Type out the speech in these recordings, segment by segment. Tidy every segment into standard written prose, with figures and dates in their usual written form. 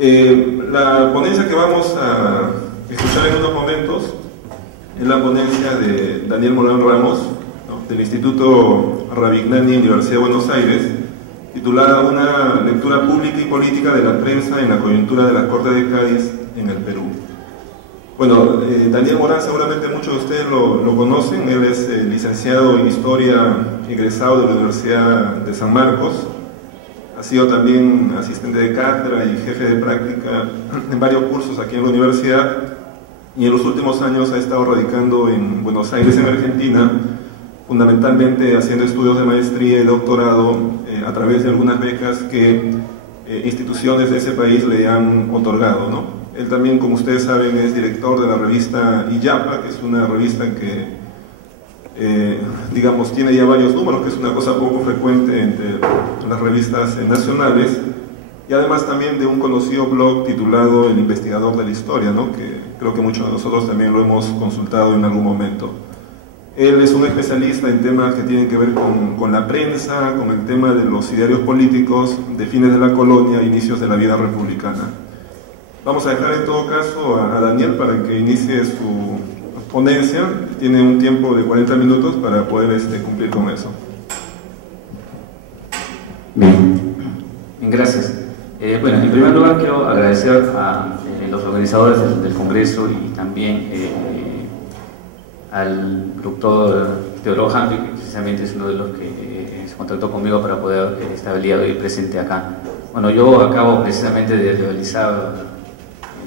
La ponencia que vamos a escuchar en unos momentos es la ponencia de Daniel Morán Ramos, ¿no?, del Instituto Ravignani, Universidad de Buenos Aires, titulada Una lectura pública y política de la prensa en la coyuntura de la Corte de Cádiz en el Perú. Bueno, Daniel Morán seguramente muchos de ustedes lo conocen. Él es licenciado en Historia, egresado de la Universidad de San Marcos. Ha sido también asistente de cátedra y jefe de práctica en varios cursos aquí en la universidad, y en los últimos años ha estado radicando en Buenos Aires, en Argentina, fundamentalmente haciendo estudios de maestría y doctorado a través de algunas becas que instituciones de ese país le han otorgado, ¿no? Él también, como ustedes saben, es director de la revista Illapa, que es una revista que digamos, tiene ya varios números, que es una cosa poco frecuente entre las revistas nacionales, y además también de un conocido blog titulado El Investigador de la Historia, ¿no?, que creo que muchos de nosotros también lo hemos consultado en algún momento. Él es un especialista en temas que tienen que ver con la prensa, con el tema de los idearios políticos de fines de la colonia, inicios de la vida republicana. Vamos a dejar en todo caso a Daniel para que inicie su ponencia. Tiene un tiempo de 40 minutos para poder cumplir con eso. Bien, gracias. Bueno, en primer lugar quiero agradecer a los organizadores del Congreso y también al productor Teodoro Hampi, que precisamente es uno de los que se contactó conmigo para poder estar el día de hoy presente acá. Bueno, yo acabo precisamente de realizar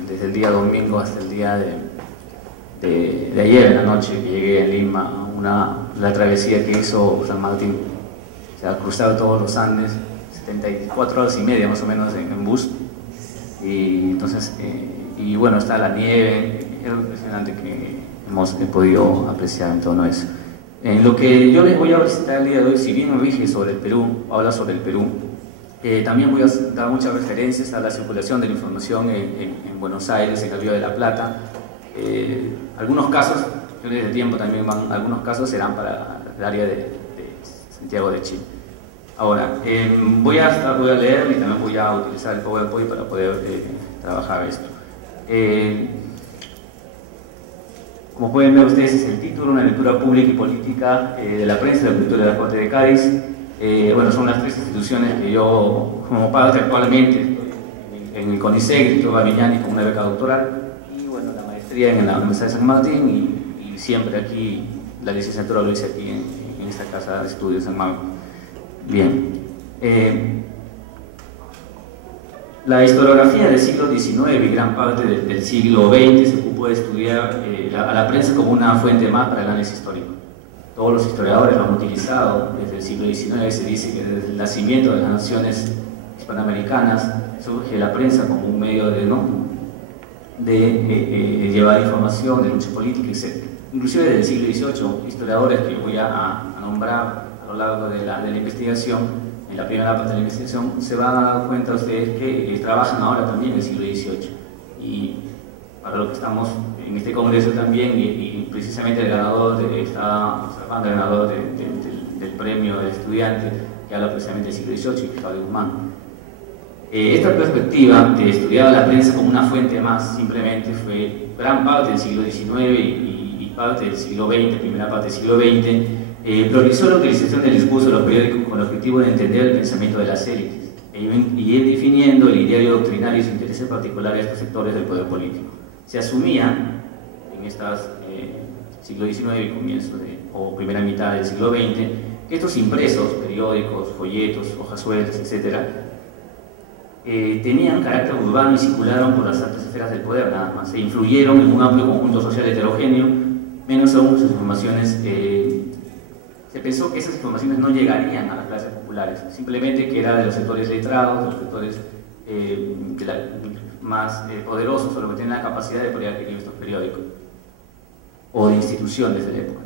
desde el día domingo hasta el día de ayer en la noche que llegué a Lima, la travesía que hizo San Martín. Se ha cruzado todos los Andes, 74 horas y media más o menos en bus, y entonces, y bueno, está la nieve, es impresionante que hemos podido apreciar en todo eso. Lo que yo les voy a presentar el día de hoy, si bien rige sobre el Perú, habla sobre el Perú, también voy a dar muchas referencias a la circulación de la información en Buenos Aires, en el Río de la Plata. Algunos casos, de tiempo también algunos casos serán para el área de Santiago de Chile. Ahora, voy a leer y también voy a utilizar el PowerPoint para poder trabajar esto. Como pueden ver ustedes, es el título, una lectura pública y política de la prensa y la cultura de la Corte de Cádiz. Bueno, son las tres instituciones que yo, como parte actualmente, en el CONICET, el Instituto Ravignani, con una beca doctoral, y bueno, la maestría en la Universidad de San Martín, y siempre aquí, la licenciatura lo hice aquí en esta casa de estudios San Marcos. Bien. La historiografía del siglo XIX y gran parte del siglo XX se ocupó de estudiar a la prensa como una fuente más para el análisis histórico. Todos los historiadores lo han utilizado desde el siglo XIX. Se dice que desde el nacimiento de las naciones hispanoamericanas surge la prensa como un medio de llevar información, de lucha política, etc. Inclusive desde el siglo XVIII, historiadores que voy a nombrar a lo largo de la investigación, en la primera parte de la investigación, se van a dar cuenta ustedes que trabajan ahora también en el siglo XVIII. Y para lo que estamos en este congreso también, y precisamente el ganador está observando el ganador del premio del estudiante, que habla precisamente del siglo XVIII, Cristóbal Guzmán. Esta perspectiva de estudiar la prensa como una fuente más, simplemente fue gran parte del siglo XIX y parte del siglo XX, primera parte del siglo XX, priorizó la utilización del discurso de los periódicos con el objetivo de entender el pensamiento de las élites y ir definiendo el ideario doctrinario y sus intereses particulares de estos sectores del poder político. Se asumía en estas siglo XIX y comienzo o primera mitad del siglo XX que estos impresos, periódicos, folletos, hojas sueltas, etc., tenían carácter urbano y circularon por las altas esferas del poder nada más, e influyeron en un amplio conjunto social heterogéneo, menos aún sus informaciones. Se pensó que esas informaciones no llegarían a las clases populares, simplemente que era de los sectores letrados, de los sectores más poderosos, o los que tienen la capacidad de poder adquirir estos periódicos, o de instituciones de la época.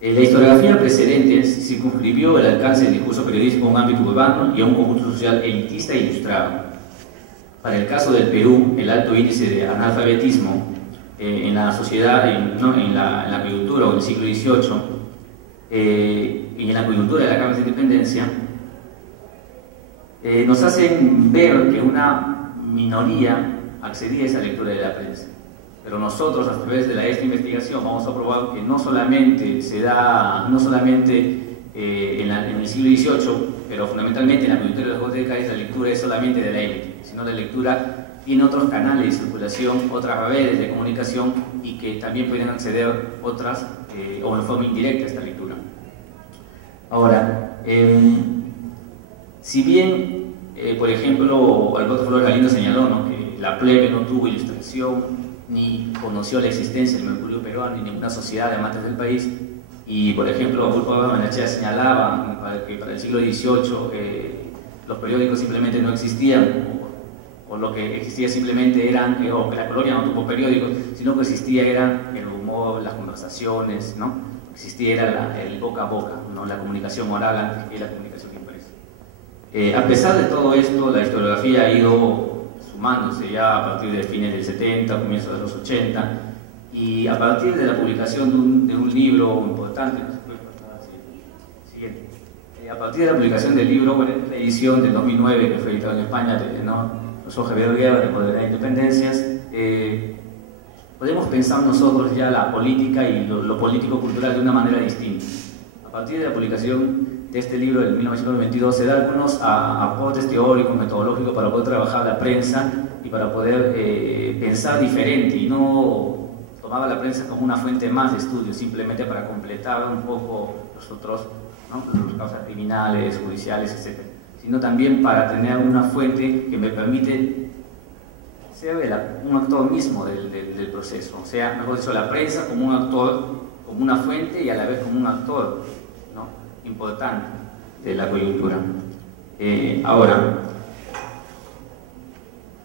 La historiografía precedente circunscribió el alcance del discurso periodístico a un ámbito urbano y a un conjunto social elitista e ilustrado. Para el caso del Perú, el alto índice de analfabetismo en la sociedad, en la coyuntura o en el siglo XVIII, y en la coyuntura de la Guerra de Independencia, nos hacen ver que una minoría accedía a esa lectura de la prensa. Pero nosotros, a través de esta investigación, vamos a probar que no solamente se da, en el siglo XVIII, pero fundamentalmente en la coyuntura de los Góticas, la lectura es solamente de la élite, sino la lectura tiene otros canales de circulación, otras redes de comunicación, y que también pueden acceder otras, o en forma indirecta, a esta lectura. Ahora, si bien, por ejemplo, Alberto Flores Galindo señaló, ¿no?, que la plebe no tuvo ilustración, ni conoció la existencia del mercurio peruano, ni ninguna sociedad de amantes del país, y por ejemplo, Adolfo Benachea señalaba que para el siglo XVIII los periódicos simplemente no existían, o lo que existía simplemente eran, o que la colonia no tuvo periódicos, sino que existía era el humor, las conversaciones, ¿no? Existía era el boca a boca, ¿no?, la comunicación oral antes que la comunicación impresa. A pesar de todo esto, la historiografía ha ido sumándose ya a partir de fines del 70, comienzos de los 80, y a partir de la publicación de un libro importante, a partir de la publicación del libro, bueno, la edición del 2009 que fue editado en España, Profesor Javier Guerra, de Poder de las Independencias, podemos pensar nosotros ya la política y lo político-cultural de una manera distinta. A partir de la publicación de este libro del 1922 se da algunos aportes teóricos, metodológicos para poder trabajar la prensa y para poder pensar diferente, y no tomaba la prensa como una fuente más de estudio, simplemente para completar un poco los otros, ¿no?, las causas criminales, judiciales, etc., sino también para tener una fuente que me permite ser un actor mismo del proceso, o sea, mejor dicho, la prensa como un actor, como una fuente y a la vez como un actor, ¿no?, importante de la coyuntura. Ahora,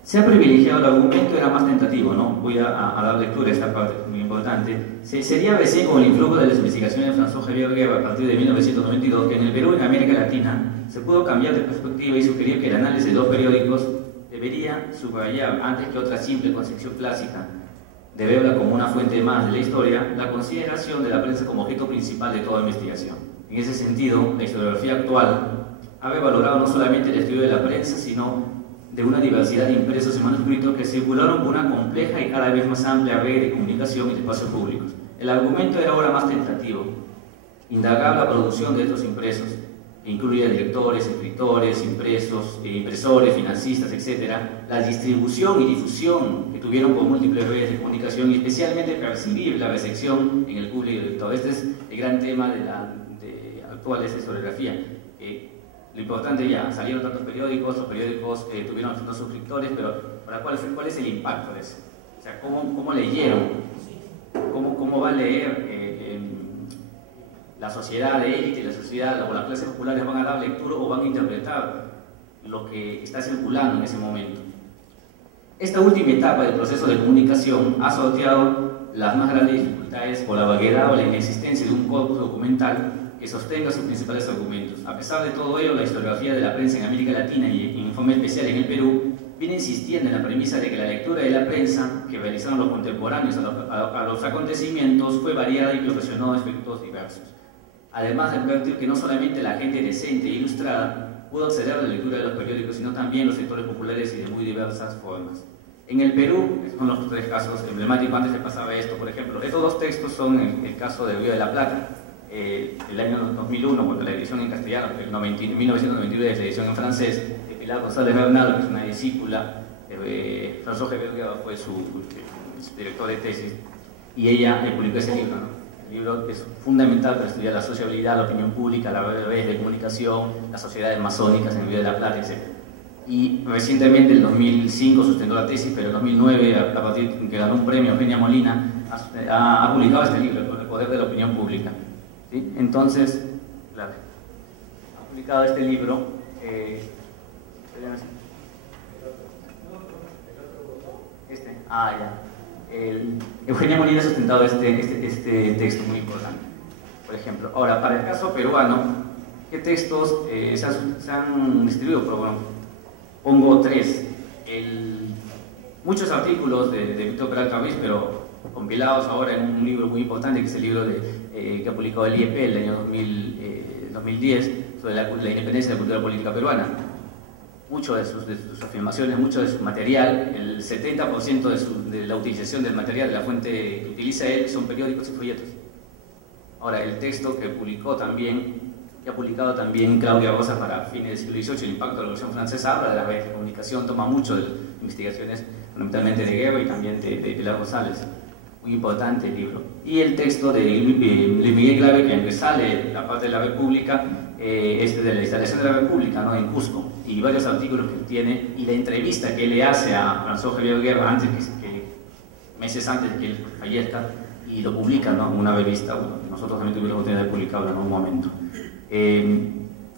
se ha privilegiado el argumento, era más tentativo, ¿no? Voy a dar lectura a esta parte, muy importante. Sería recién con el influjo de las investigaciones de François Javier Guerra a partir de 1992 que en el Perú y en América Latina se pudo cambiar de perspectiva y sugerir que el análisis de los periódicos debería subrayar, antes que otra simple concepción clásica de verla como una fuente más de la historia, la consideración de la prensa como objeto principal de toda investigación. En ese sentido, la historiografía actual ha revalorado no solamente el estudio de la prensa, sino de una diversidad de impresos y manuscritos que circularon por una compleja y cada vez más amplia red de comunicación y de espacios públicos. El argumento era ahora más tentativo: indagar la producción de estos impresos, que incluye directores, escritores, impresores, financistas, etc., la distribución y difusión que tuvieron por múltiples redes de comunicación, y especialmente percibir la recepción en el público y lector. Este es el gran tema actual de esta historiografía. Lo importante, ya salieron tantos periódicos, los periódicos tuvieron tantos suscriptores, pero ¿cuál es el impacto de eso? O sea, ¿cómo leyeron? ¿Cómo va a leer la sociedad de élite, la sociedad o las clases populares van a dar lectura o van a interpretar lo que está circulando en ese momento? Esta última etapa del proceso de comunicación ha sorteado las más grandes dificultades por la vaguedad o la inexistencia de un corpus documental que sostenga sus principales argumentos. A pesar de todo ello, la historiografía de la prensa en América Latina y en forma especial en el Perú viene insistiendo en la premisa de que la lectura de la prensa que realizaron los contemporáneos a los acontecimientos fue variada y proporcionó efectos diversos. Además de advertir que no solamente la gente decente e ilustrada pudo acceder a la lectura de los periódicos, sino también los sectores populares y de muy diversas formas. En el Perú, estos son los tres casos emblemáticos antes que pasaba esto. Por ejemplo, estos dos textos son el caso del Río de la Plata, el año 2001, porque la edición en castellano, el 1999 es la edición en francés, de Pilar González Bernardo, que es una discípula, François Javier Guerra fue su director de tesis, y ella publicó ese libro, ¿no? El libro es fundamental para estudiar la sociabilidad, la opinión pública, la red de comunicación, las sociedades masónicas en el Río de la Plata, etc. Y recientemente, en 2005, sustentó la tesis, pero en 2009, a partir de que ganó un premio Eugenia Molina, ha publicado este libro, El poder de la opinión pública. ¿Sí? Entonces, claro, ha publicado este libro. Eugenia Molina ha sustentado este texto muy importante, por ejemplo. Ahora, para el caso peruano, ¿qué textos se han distribuido? Pero bueno, pongo tres. Muchos artículos de Víctor Peralta Ruiz, pero compilados ahora en un libro muy importante, que es el libro que ha publicado el IEP el año 2010, sobre la independencia de la cultura política peruana. mucho de sus afirmaciones, mucho de su material, el 70% de la utilización del material, de la fuente que utiliza él, son periódicos y folletos. Ahora, el texto que ha publicado también Claudia Rosa para fines del siglo XVIII, el impacto de la Revolución Francesa, habla de las redes de comunicación, toma mucho de investigaciones, fundamentalmente de Guerra y también de Pilar Rosales. Muy importante el libro. Y el texto de Luis Miguel Clave, que aunque sale la parte de la República, de la instalación de la República, ¿no?, en Cusco, y varios artículos que tiene, y la entrevista que él le hace a François Javier Guerra meses antes de que él fallezca, y lo publica, ¿no?, en una revista. Bueno, nosotros también tuvimos la oportunidad de publicarlo en un momento.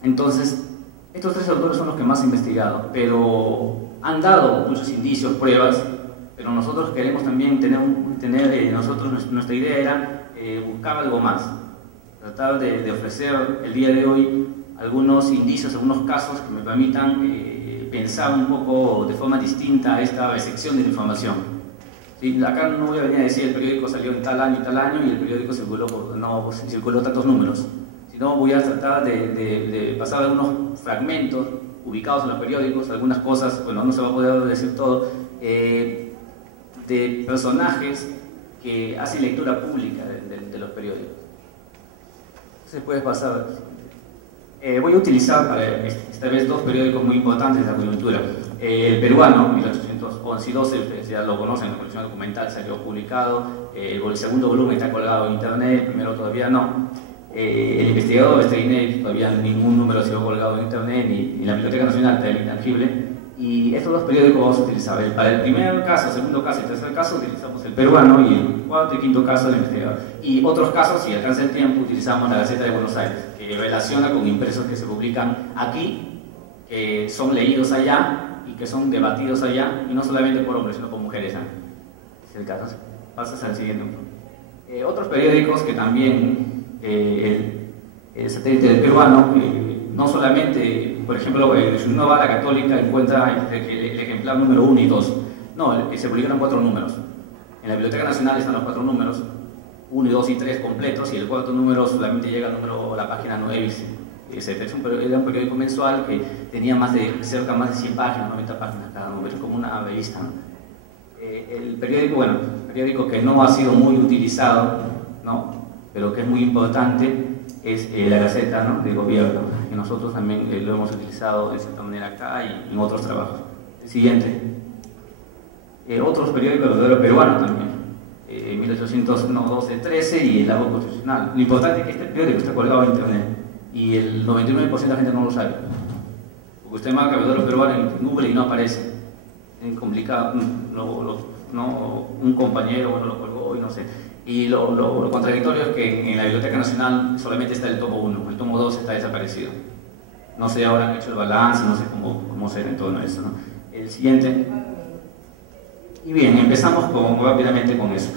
Entonces, estos tres autores son los que más he investigado, pero han dado muchos indicios, pruebas, pero nosotros queremos también nuestra idea era buscar algo más, tratar de ofrecer el día de hoy algunos indicios, algunos casos que me permitan pensar un poco de forma distinta a esta resección de la información. ¿Sí? Acá no voy a venir a decir el periódico salió en tal año y el periódico circuló tantos números, sino voy a tratar de pasar algunos fragmentos ubicados en los periódicos, algunas cosas, bueno, no se va a poder decir todo, de personajes que hacen lectura pública de los periódicos. Entonces puedes pasar. Voy a utilizar para esta vez dos periódicos muy importantes de la coyuntura. El peruano, 1811 y 12, ustedes ya lo conocen, la colección documental salió publicado, el segundo volumen está colgado en internet, el primero todavía no. El investigador Steiner, todavía ningún número ha sido colgado en internet, ni la Biblioteca Nacional, está el intangible. Y estos dos periódicos vamos a utilizar. Para el primer caso, segundo caso y tercer caso utilizamos el peruano, y el cuarto y quinto caso el investigador. Y otros casos, si alcanza el tiempo, utilizamos la Gaceta de Buenos Aires, que relaciona con impresos que se publican aquí, que son leídos allá y que son debatidos allá, y no solamente por hombres, sino por mujeres. Es el caso. Pasas al siguiente. Otros periódicos que también, el satélite del peruano, no solamente, por ejemplo, si uno va a la Católica encuentra el ejemplar número 1 y 2. No, se publicaron 4 números. En la Biblioteca Nacional están los 4 números, 1, 2 y 3 completos, y el cuarto número solamente llega al número, la página 9, etc. Era un periódico mensual que tenía cerca más de 100 páginas, 90 páginas cada número, como una revista, ¿no? El periódico que no ha sido muy utilizado, ¿no?, pero que es muy importante, es la Gaceta, ¿no?, de Gobierno, que nosotros también lo hemos utilizado de cierta manera acá y en otros trabajos. El siguiente. Otros periódicos de peruano también, 1812-13 y el Lago Constitucional. Lo importante es que este periódico está colgado en internet y el 99% de la gente no lo sabe. Porque usted marca Veedor Peruano en Google y no aparece. Es complicado, un compañero, bueno, lo colgó y no sé. Y lo contradictorio es que en la Biblioteca Nacional solamente está el tomo 1, el tomo 2 está desaparecido. No sé, ahora han hecho el balance, no sé cómo será en todo eso, ¿no? El siguiente. Y bien, empezamos rápidamente con eso.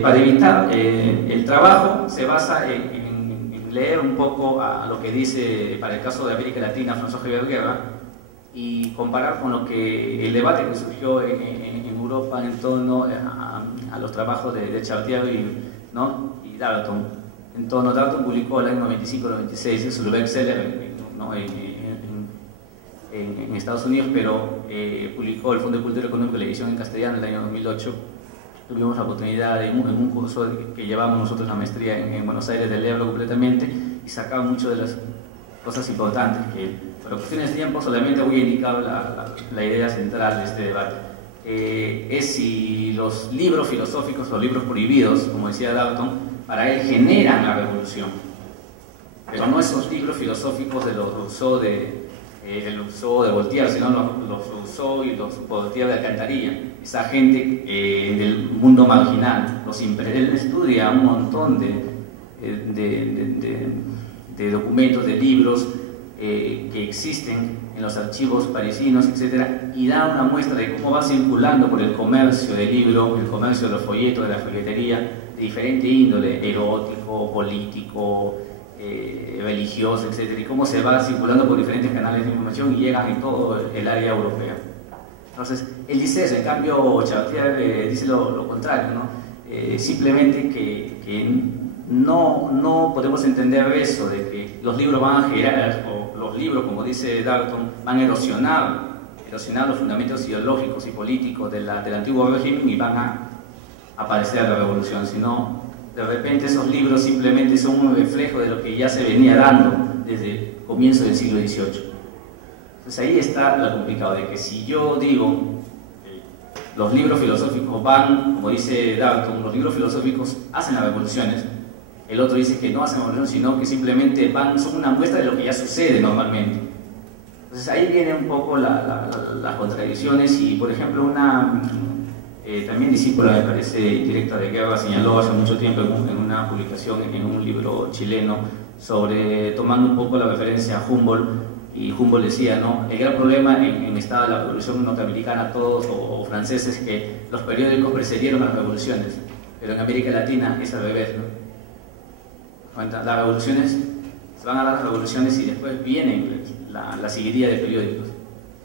Para evitar, el trabajo se basa en leer un poco a lo que dice, para el caso de América Latina, François Javier Guerra, y comparar con lo que el debate que surgió en Europa en torno a los trabajos de Chartier y Dalton. En torno a Dalton publicó el año 95-96 su bestseller en Estados Unidos, pero publicó el Fondo de Cultura Económica, la edición en castellano en el año 2008. Tuvimos la oportunidad en un curso que llevamos nosotros la maestría en Buenos Aires de leerlo completamente y sacar mucho de las cosas importantes que, por cuestiones de tiempo, solamente voy a indicar la idea central de este debate. Es si los libros filosóficos o libros prohibidos, como decía Dalton, para él generan la revolución, pero no esos libros filosóficos de los Rousseau de Voltaire, sino los Rousseau y los Voltaire de Alcantarilla, esa gente del mundo marginal. Él estudia un montón de documentos, de libros que existen en los archivos parisinos, etc., y da una muestra de cómo va circulando por el comercio del libro, el comercio de los folletos, de la folletería, de diferente índole, erótico, político, religioso, etc., y cómo se va circulando por diferentes canales de información y llegan en todo el área europea. Entonces, él dice eso. En cambio, Chartier dice lo contrario, ¿no? Simplemente que no podemos entender eso de que los libros van a generar, o los libros, como dice Dalton, van a erosionar erosionar los fundamentos ideológicos y políticos del antiguo régimen y van a aparecer a la revolución, sino de repente esos libros simplemente son un reflejo de lo que ya se venía dando desde el comienzo del siglo XVIII. Entonces ahí está lo complicado, de que si yo digo los libros filosóficos van, como dice Dalton, los libros filosóficos hacen las revoluciones, el otro dice que no hacen revoluciones, sino que simplemente son una muestra de lo que ya sucede normalmente. Entonces ahí vienen un poco las contradicciones y, por ejemplo, también discípula, me parece, directa de Guerra, señaló hace mucho tiempo en una publicación, en un libro chileno, tomando un poco la referencia a Humboldt, y Humboldt decía, ¿no? El gran problema en estado de la revolución norteamericana, todos o franceses, que los periódicos precedieron a las revoluciones, pero en América Latina es al revés, ¿no? Las revoluciones, se van a dar las revoluciones y después vienen la seguidilla de periódicos.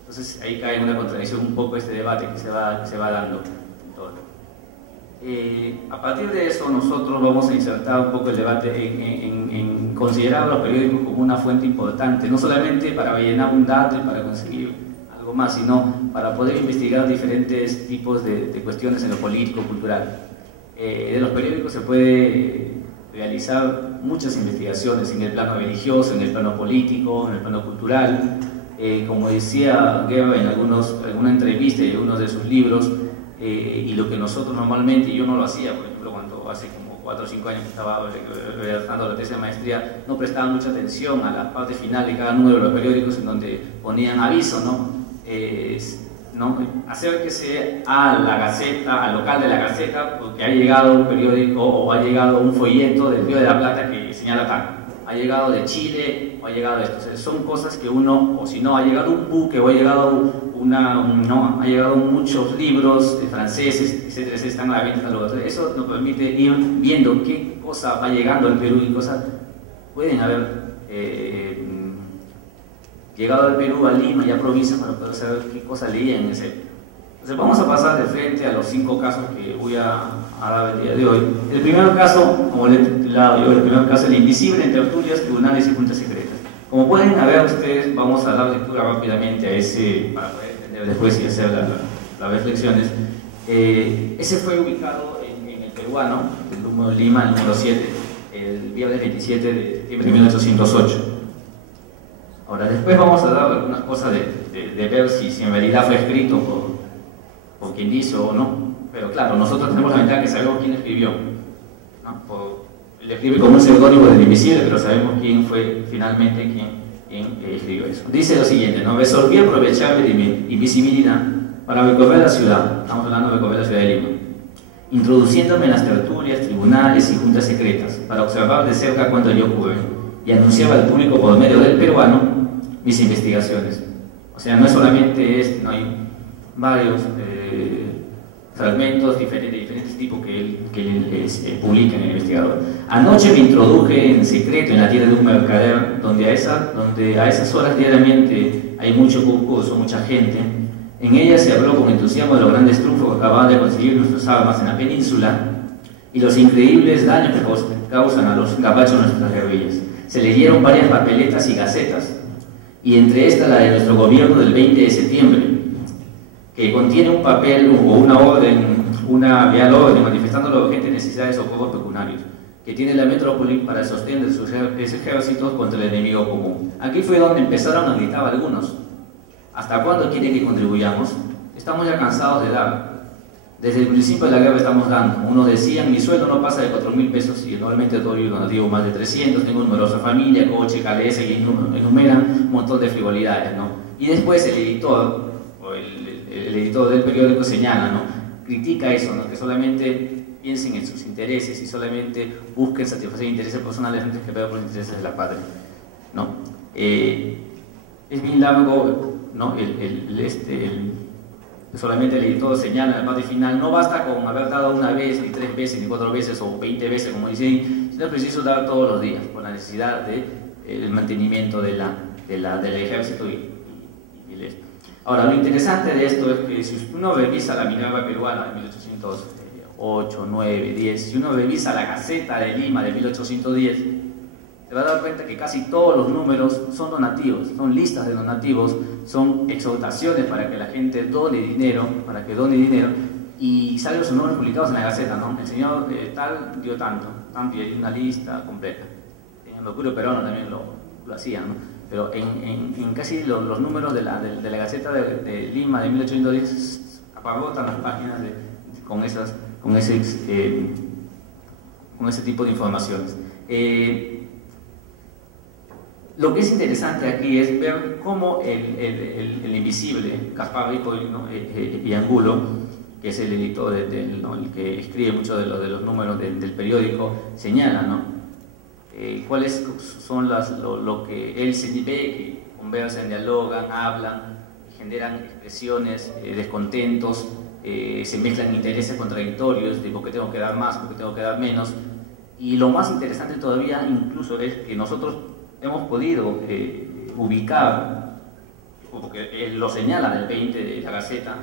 Entonces ahí cae en una contradicción un poco este debate que se va dando. A partir de eso nosotros vamos a insertar un poco el debate en considerar los periódicos como una fuente importante, no solamente para rellenar un dato y para conseguir algo más, sino para poder investigar diferentes tipos de cuestiones en lo político, cultural. De los periódicos se puede realizar muchas investigaciones en el plano religioso, en el plano político, en el plano cultural. Como decía Guerra en alguna entrevista y en algunos de sus libros, y lo que nosotros normalmente, yo no lo hacía, por ejemplo, cuando hace como 4 o 5 años que estaba redactando la tesis de maestría, no prestaba mucha atención a la parte final de cada número de los periódicos en donde ponían aviso, ¿no? Acérquese a la Gaceta, al local de la Gaceta, porque ha llegado un periódico o ha llegado un folleto del Río de la Plata que señala tal. Ha llegado de Chile o ha llegado esto. O sea, son cosas que uno, o si no, ha llegado un buque o ha llegado ha llegado muchos libros franceses, etcétera, están a la venta. Eso nos permite ir viendo qué cosa va llegando al Perú y cosas pueden haber llegado al Perú, a Lima y a provincias para poder saber qué cosa leían en ese. Entonces vamos a pasar de frente a los 5 casos que voy a dar el día de hoy. El primer caso, como le he titulado yo, el primer caso, el invisible en tertulias, tribunales y juntas secretas. Como pueden ver ustedes, vamos a dar lectura rápidamente a ese, para poder entender después y hacer las reflexiones. Ese fue ubicado en el peruano, el número de Lima, el número 7, el viernes 27 de septiembre de 1808. Ahora, después vamos a dar algunas cosas de ver si en realidad fue escrito por quien hizo o no. Pero claro, nosotros tenemos la ventaja que sabemos quién escribió, ¿no? Él escribe como un seudónimo del invisible, pero sabemos quién fue finalmente quien escribió eso. Dice lo siguiente, ¿no? Resolví aprovechar mi invisibilidad para recorrer la ciudad, estamos hablando de recorrer la ciudad de Lima, introduciéndome en las tertulias, tribunales y juntas secretas, para observar de cerca cuánto allí ocurre, y anunciaba al público por medio del peruano mis investigaciones. O sea, no es solamente este, no hay varios fragmentos de diferentes tipos que él publica en el investigador. Anoche me introduje en secreto en la tienda de un mercader donde a esas horas diariamente hay mucho concurso, mucha gente. En ella se habló con entusiasmo de los grandes triunfos que acababan de conseguir nuestras armas en la península y los increíbles daños que causan a los gabachos nuestras guerrillas. Se leyeron varias papeletas y gacetas, y entre estas la de nuestro gobierno del 20 de septiembre, que contiene un papel o una orden, una real orden manifestando la urgente necesidad de socorros pecuniarios, que tiene la metrópoli para el sostén de sus ejércitos contra el enemigo común. Aquí fue donde empezaron a gritar algunos. ¿Hasta cuándo quieren que contribuyamos? Estamos ya cansados de dar. Desde el principio de la guerra estamos dando. Unos decían, mi sueldo no pasa de 4.000 pesos y normalmente doy un donativo más de 300, tengo numerosa familia, coche, caleza, y enumeran un montón de frivolidades, ¿no? Y después el editor, o el editor del periódico señala, ¿no? Critica eso, ¿no? Que solamente piensen en sus intereses y solamente busquen satisfacer intereses personales antes que ver por los intereses de la patria, ¿no? Es bien largo, ¿no? Solamente el editor señala en la parte final, no basta con haber dado una vez, ni 3 veces, ni 4 veces, o 20 veces, como dicen, sino es preciso dar todos los días, por la necesidad del mantenimiento del ejército y esto. Ahora, lo interesante de esto es que si uno revisa la Minerva peruana de 1808, 9, 10, si uno revisa la Gaceta de Lima de 1810, te vas a dar cuenta que casi todos los números son donativos, son listas de donativos, son exhortaciones para que la gente done dinero, y salen sus números publicados en la Gaceta, ¿no? El señor tal dio tanto, y hay una lista completa. En Mercurio Peruano también lo hacía, ¿no? Pero en casi los números de la Gaceta de Lima de 1810 abarrotan las páginas con ese tipo de informaciones. Lo que es interesante aquí es ver cómo el invisible Gaspar Rico, ¿no? y Angulo, que es el editor, el que escribe mucho de los números del periódico, señala, ¿no? Cuáles son lo que él se ve, que conversan, dialogan, hablan, generan expresiones, descontentos, se mezclan intereses contradictorios de por qué tengo que dar más, por qué tengo que dar menos. Y lo más interesante todavía incluso es que nosotros hemos podido ubicar, porque él lo señala en el 20 de la Gaceta,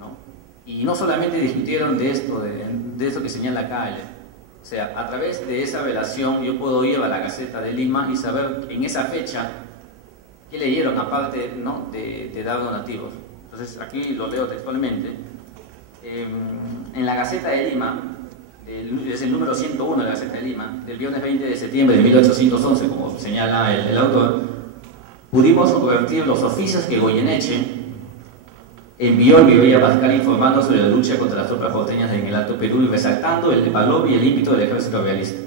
¿no? Y no solamente discutieron de esto que señala acá, o sea, a través de esa relación yo puedo ir a la Gaceta de Lima y saber en esa fecha qué leyeron, aparte, ¿no? de dar donativos. Entonces aquí lo leo textualmente. En la Gaceta de Lima, es el número 101 de la Gaceta de Lima, del viernes 20 de septiembre de 1811, como señala el autor, pudimos convertir los oficios que Goyeneche envió al Virrey Pascal informando sobre la lucha contra las tropas porteñas en el Alto Perú y resaltando el valor y el ímpetu del ejército realista,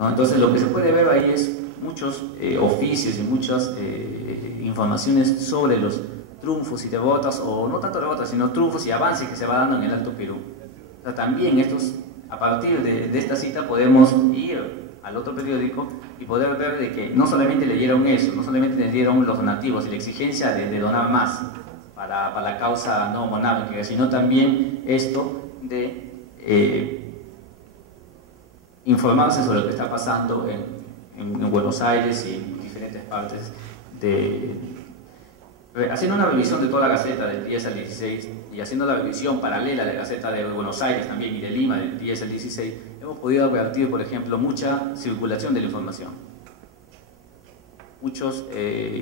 ¿no? Entonces lo que se puede ver ahí es muchos oficios y muchas informaciones sobre los triunfos y derrotas, o no tanto derrotas, sino triunfos y avances que se va dando en el Alto Perú. O sea, también a partir de esta cita podemos ir al otro periódico y poder ver de que no solamente leyeron eso, no solamente leyeron los donativos y la exigencia de donar más para la causa no monárquica, sino también esto de informarse sobre lo que está pasando en Buenos Aires y en diferentes partes haciendo una revisión de toda la Gaceta del 10 al 16 y haciendo la revisión paralela de la Gaceta de Buenos Aires también y de Lima del 10 al 16, hemos podido advertir, por ejemplo, mucha circulación de la información. Muchos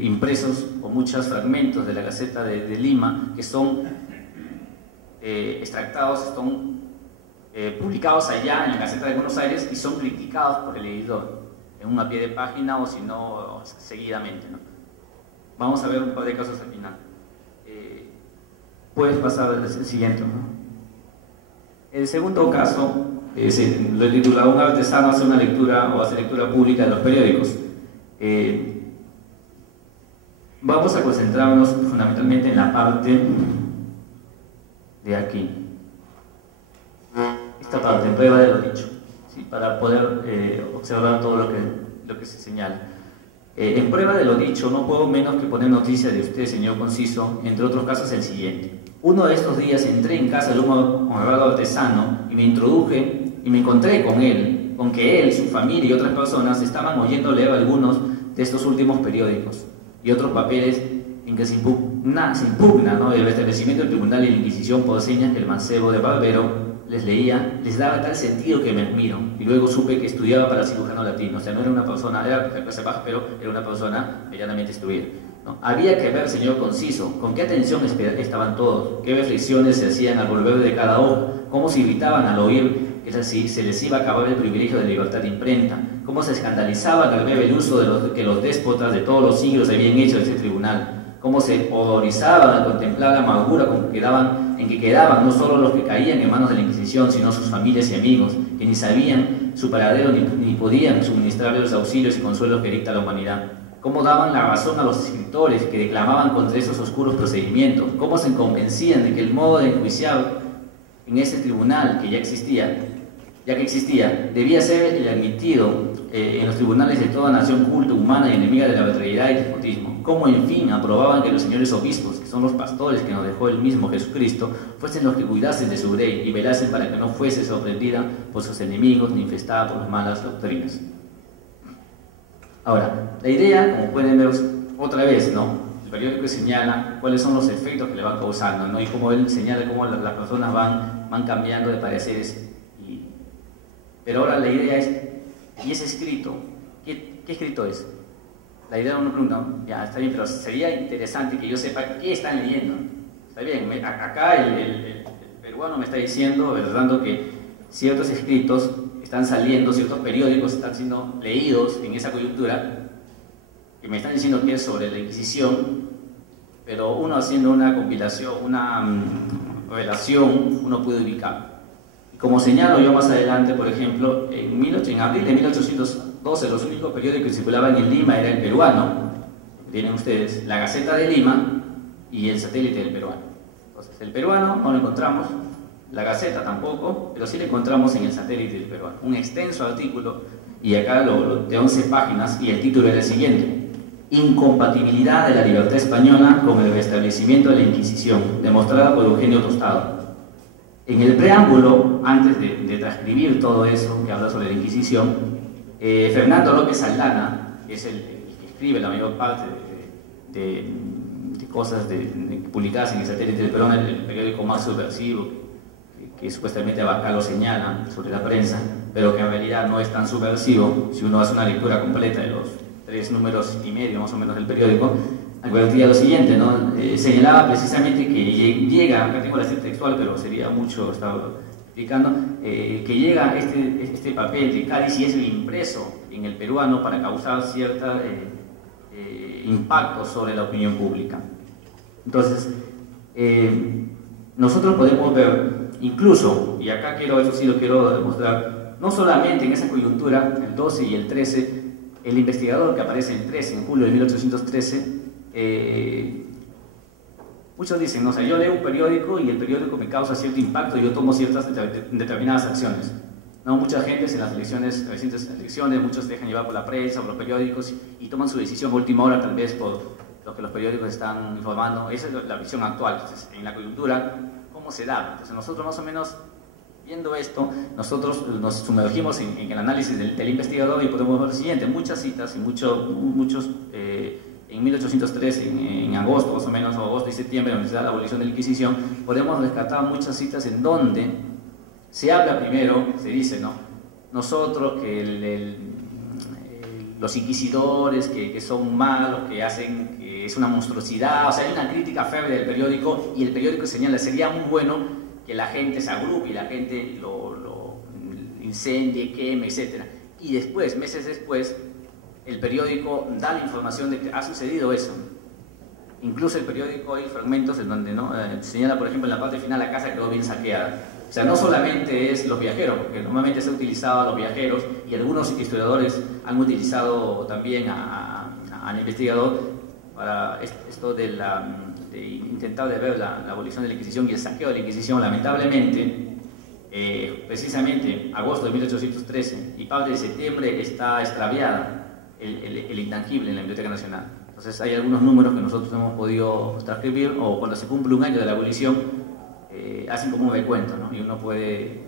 impresos o muchos fragmentos de la Gaceta de Lima que son extractados, son publicados allá en la Gaceta de Buenos Aires y son criticados por el editor en una pie de página o si no seguidamente, ¿no? Vamos a ver un par de casos al final. Puedes pasar al siguiente, ¿no? El segundo caso, lo he titulado "Un artesano hace una lectura o hace lectura pública de los periódicos". Vamos a concentrarnos fundamentalmente en la parte de aquí. Esta parte, prueba de lo dicho, ¿sí? Para poder observar todo lo que se señala. En prueba de lo dicho, no puedo menos que poner noticia de usted, señor Conciso, entre otros casos el siguiente. Uno de estos días entré en casa de un honrado artesano y me introduje y me encontré con que él, su familia y otras personas estaban oyendo leer algunos de estos últimos periódicos y otros papeles en que se impugna, ¿no?, el restablecimiento del tribunal y la Inquisición por señas que el mancebo de Barbero les leía, les daba tal sentido que me admiro, y luego supe que estudiaba para cirujano latino. O sea, no era una persona, era de clase baja, pero era una persona medianamente instruida, ¿no? Había que ver, señor Conciso, con qué atención estaban todos, qué reflexiones se hacían al volver de cada ojo, cómo se irritaban al oír que se les iba a acabar el privilegio de libertad de imprenta, cómo se escandalizaban al ver el uso que los déspotas de todos los siglos habían hecho de ese tribunal, cómo se horrorizaban al contemplar la amargura en que quedaban no solo los que caían en manos de la Inquisición, sino sus familias y amigos, que ni sabían su paradero ni podían suministrarle los auxilios y consuelos que dicta la humanidad. Cómo daban la razón a los escritores que declamaban contra esos oscuros procedimientos, cómo se convencían de que el modo de enjuiciar en ese tribunal que ya que existía, debía ser el admitido en los tribunales de toda nación culta, humana y enemiga de la arbitrariedad y el despotismo. Cómo, en fin, aprobaban que los señores obispos, que son los pastores que nos dejó el mismo Jesucristo, fuesen los que cuidasen de su grey y velasen para que no fuese sorprendida por sus enemigos ni infestada por las malas doctrinas. Ahora, la idea, como pueden ver otra vez, ¿no?, el periódico señala cuáles son los efectos que le van causando, ¿no?, y cómo él señala cómo las personas van cambiando de pareceres. Pero ahora la idea es, y ese escrito, ¿qué escrito es? La idea de uno pregunta, ya está bien, pero sería interesante que yo sepa qué están leyendo. Está bien, acá el peruano me está diciendo, verdad, que ciertos escritos están saliendo, ciertos periódicos están siendo leídos en esa coyuntura, que me están diciendo que es sobre la Inquisición, pero uno haciendo una compilación, una relación, uno puede ubicar. Y como señalo yo más adelante, por ejemplo, en abril de 1812 los únicos periódicos que circulaban en Lima era el peruano, tienen ustedes, la Gaceta de Lima y el Satélite del Peruano. Entonces, el peruano no lo encontramos, la Gaceta tampoco, pero sí lo encontramos en el Satélite del Peruano. Un extenso artículo, y acá de 11 páginas, y el título era el siguiente: Incompatibilidad de la libertad española con el restablecimiento de la Inquisición, demostrada por Eugenio Tostado. En el preámbulo, antes de transcribir todo eso que habla sobre la Inquisición, Fernando López Aldana, que es el que escribe la mayor parte de cosas publicadas en el Satélite del Perón, el periódico más subversivo, que supuestamente acá lo señala sobre la prensa, pero que en realidad no es tan subversivo si uno hace una lectura completa de los 3 números y medio más o menos del periódico. Advertía lo siguiente, ¿no? Señalaba precisamente que llega, acá tengo la cita textual, pero sería mucho estar explicando, que llega este papel de Cádiz y es el impreso en el peruano para causar cierto impacto sobre la opinión pública. Entonces, nosotros podemos ver, incluso, y acá eso sí lo quiero demostrar, no solamente en esa coyuntura, el 12 y el 13, el investigador que aparece en 13, en julio de 1813, muchos dicen, no sé, yo leo un periódico y el periódico me causa cierto impacto y yo tomo ciertas determinadas acciones. No, mucha gente en las recientes elecciones, muchos se dejan llevar por la prensa, por los periódicos y toman su decisión a última hora, tal vez por lo que los periódicos están informando. Esa es la visión actual. Entonces, en la coyuntura, ¿cómo se da? Entonces, nosotros más o menos, viendo esto, nosotros nos sumergimos en el análisis del investigador y podemos ver lo siguiente: muchas citas y muchos en 1803, en agosto más o menos, o agosto y septiembre, donde se da la abolición de la Inquisición, podemos rescatar muchas citas en donde se habla primero, se dice, ¿no? Nosotros, que los inquisidores, que son malos, que hacen, que es una monstruosidad, o sea, hay una crítica férrea del periódico, y el periódico señala, sería muy bueno que la gente se agrupe y la gente lo incendie, queme, etc. Y después, meses después, el periódico da la información de que ha sucedido eso. Incluso el periódico hay fragmentos en donde, ¿no?, señala, por ejemplo, en la parte final, la casa quedó bien saqueada. O sea, no solamente es los viajeros, porque normalmente se ha utilizado a los viajeros y algunos historiadores han utilizado también al investigador para esto de intentar ver la abolición de la Inquisición y el saqueo de la Inquisición. Lamentablemente, precisamente agosto de 1813 y parte de septiembre está extraviada el intangible en la Biblioteca Nacional. Entonces hay algunos números que nosotros hemos podido transcribir, o cuando se cumple un año de la abolición, hacen como un recuento, ¿no? Y uno puede